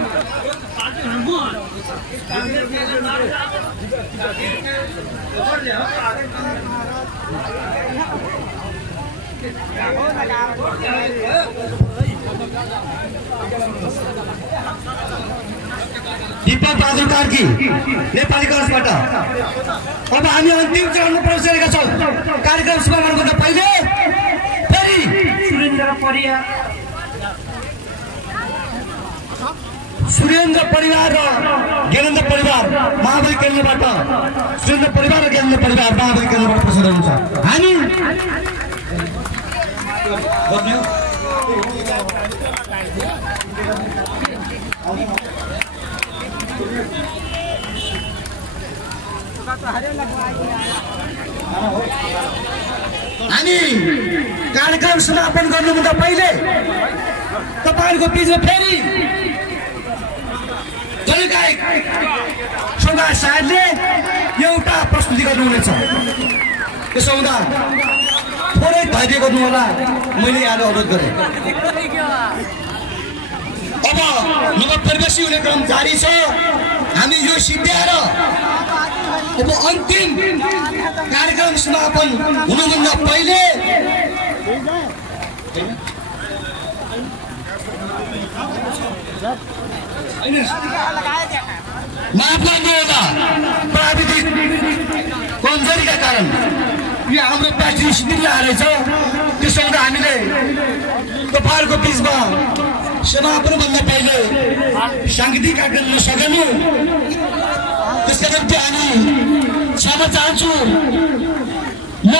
दीपक बहादुर कार्की नेपाली कांग्रेसबाट। अब हामी अन्तिम चरणमा प्रवेश छौँ। कार्यक्रम समापन गर्न पहिले फेरि सुरेन्द्र परिवार र ज्ञानेन्द्र परिवार माओवादी केन्द्रबाट, सुरेन्द्र परिवार र ज्ञानेन्द्र परिवार माओवादी केन्द्रबाट प्रवेश हुन्छ। हामी कार्यक्रम समापन गर्नुभन्दा पहिले तपाईहरुको बीचमा फेरि जनगायक सुभाष सायदले एउटा प्रस्तुति गर्नुहुनेछ। त्यसो हुँदा थोरै धैर्य गर्नु होला, मैले यहाँ अनुरोध गरेँ। अब नवप्रवेशी हुने क्रम जारी छ। हामी यो सिद्ध्याएर अब अन्तिम कार्यक्रम समापन हुनुभन्दा पहिले माफ गर्नुहोला, प्राविधिक कमजोरीका कारण यो हाम्रो प्लास्टिक स्थितिमा आएछ। त्यसो हुँदा हामीले तपाईँहरूको बिचमा समापनभन्दा पहिले साङ्गीतिक कार्यक्रम गर्न सकेनौँ। त्यसका निम्ति हामी क्षमा चाहन्छु। म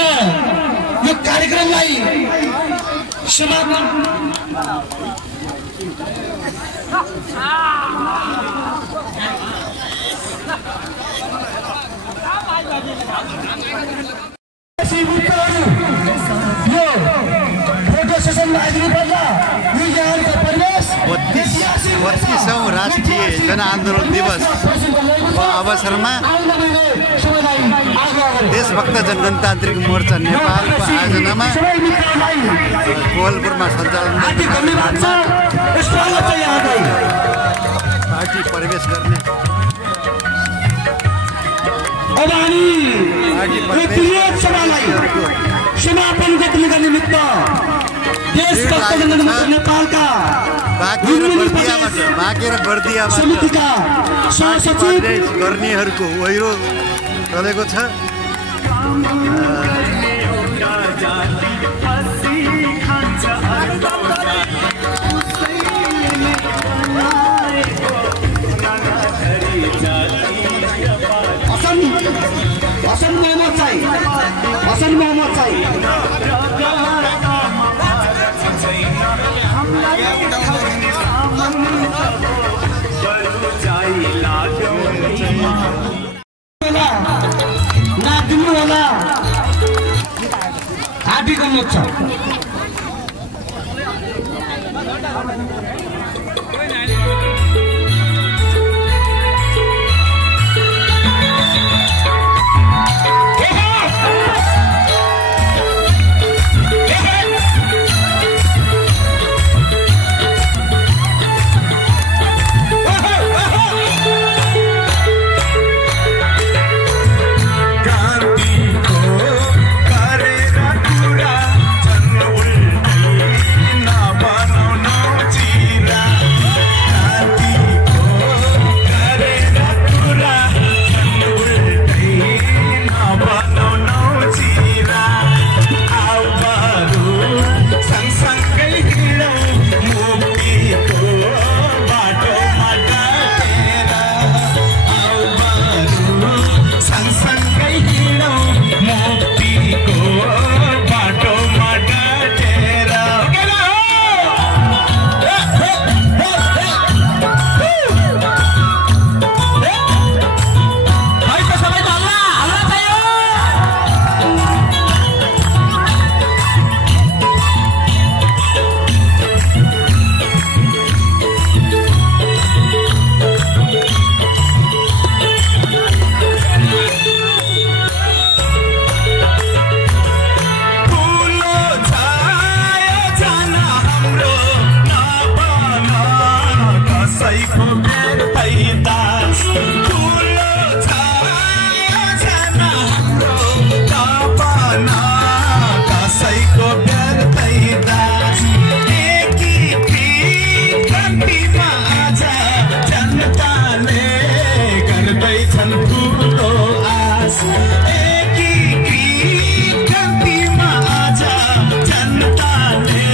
यो कार्यक्रमलाई समापन बत्तीसौँ राष्ट्रिय जनआन्दोलन दिवसको अवसरमा देशभक्त जनगणतान्त्रिक मोर्चा नेपालको आयोजनामा कोवलपुरमा सञ्चालन पार्टी प्रवेश गर्ने समापन गर्नका निमित्त देशभक्त जनगणतान्त्रिक नेपालका बाँके र बर्दियाबाट गर्नेहरूको ओहिरो चलेको छ। हसन मोहम्मद चाहिँ नादिनु होला हाबी गर्नु छ। एकीकृत क्रान्तिमा आज जनताले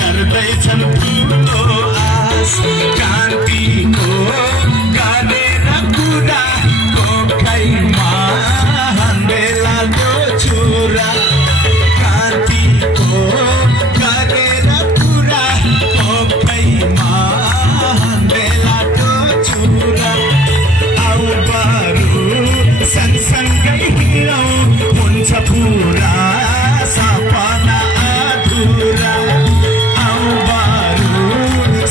गर्दैछन् ठुलो आश क्रान्तिको गरेर कुरा कोखैमा हान्देला दो छुरा क्रान्तिको गरेर कुरा कोखैमा हान्देला दो छुरा आउ बरु सँगसँगै हिँडौँ हुन्छ पुरा सपना अधुरा आउ बरु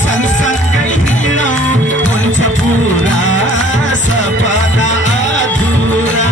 सँगसँगै हिँडौँ हुन्छ पुरा सपना अधुरा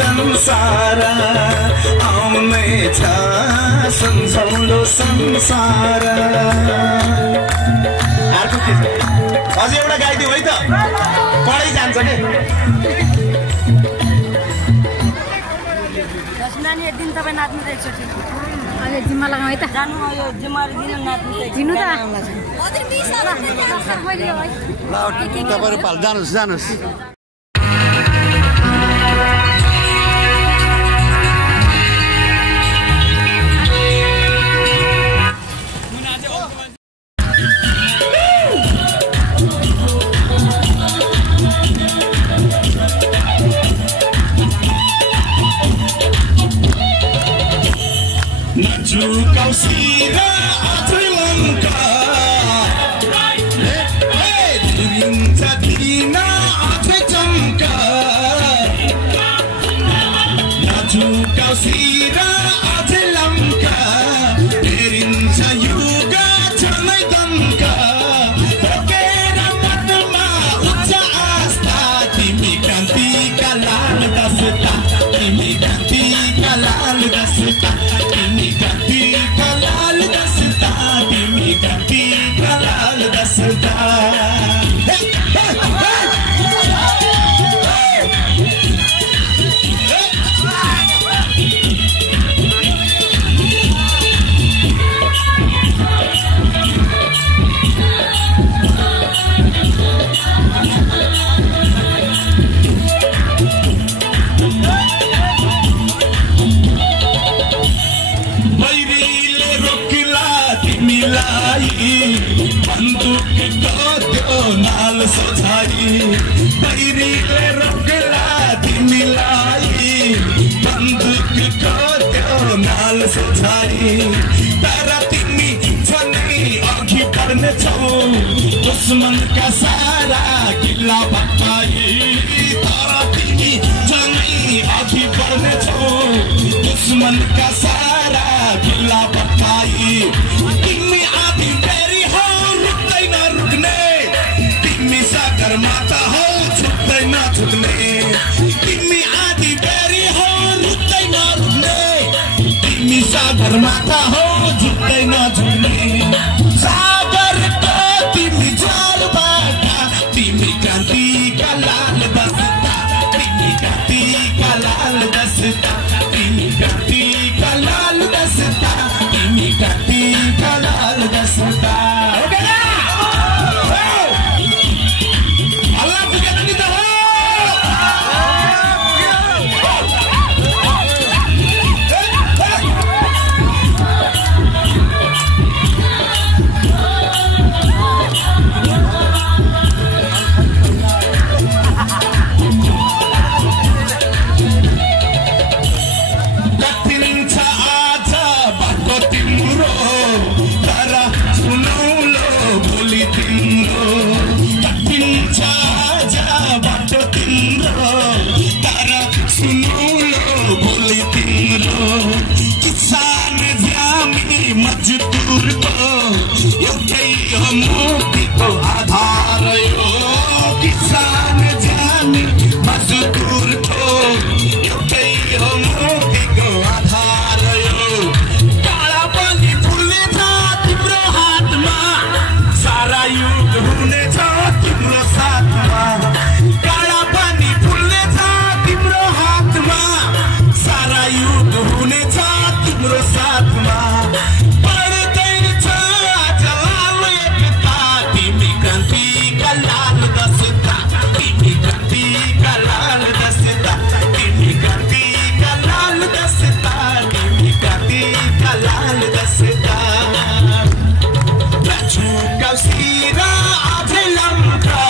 संसार आउनेछ सम्झौलो संसार अर्को के अझै एउटा गाइदिउँ है त पढै जान्छ के नानी एक दिन तपाईँ नाच्नु त एकचोटि अहिले जिम्मा लगाउँ है त जानु यो जिम्माहरू दिन नाच्नु त दिनु त तपाईँहरू पाल जानुहोस् जानुहोस् Kausira Atlanka Dirinta Dina Atlanka Naju Kausira Atlanka Dirinta Yuga Chanai Danka Tokera Matma Ucha Asta Timi Kanti Kalal Dasita Timi Kanti Kalal Dasita Timi Kanti Kalal Dasita Timi Kanti Kalal Dasita बन्दुक त्यो नाल सोझाई बैरीले रोक्ला तिमीलाई बन्दुक त्यो नाल सोझाई तर तिमी झनै अघि बढ्नेछौ दुश्मनका सारा किल्ला भत्काई तर तिमी झनै अघि बढ्नेछौ दुश्मनका सारा किल्ला भत्काई तिमी आदि फेरि हो रुक्दैन रुक्ने तिमी सागर माता हो छुट्दैन छुट्ने तिमी आदि फेरि हो रुक्दैन रुक्ने तिमी सागर माता हो झुक्दैन झुक्ने सागरको तिमी जलबाट तिमी हुनेछ तिम्रो साथमा काला पानी फुल्नेछ तिम्रो हातमा सारा युद्ध हुनेछ तिम्रो साथमा पर्दैन छ आज लाल एकता तिमी क्रान्तिका लाल दशता तिमी क्रान्तिका लाल दशता तिमी क्रान्तिका लाल दशता तिमी क्रान्तिका लाल दशता झुकाउ सिरा अझै लम्का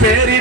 फेरि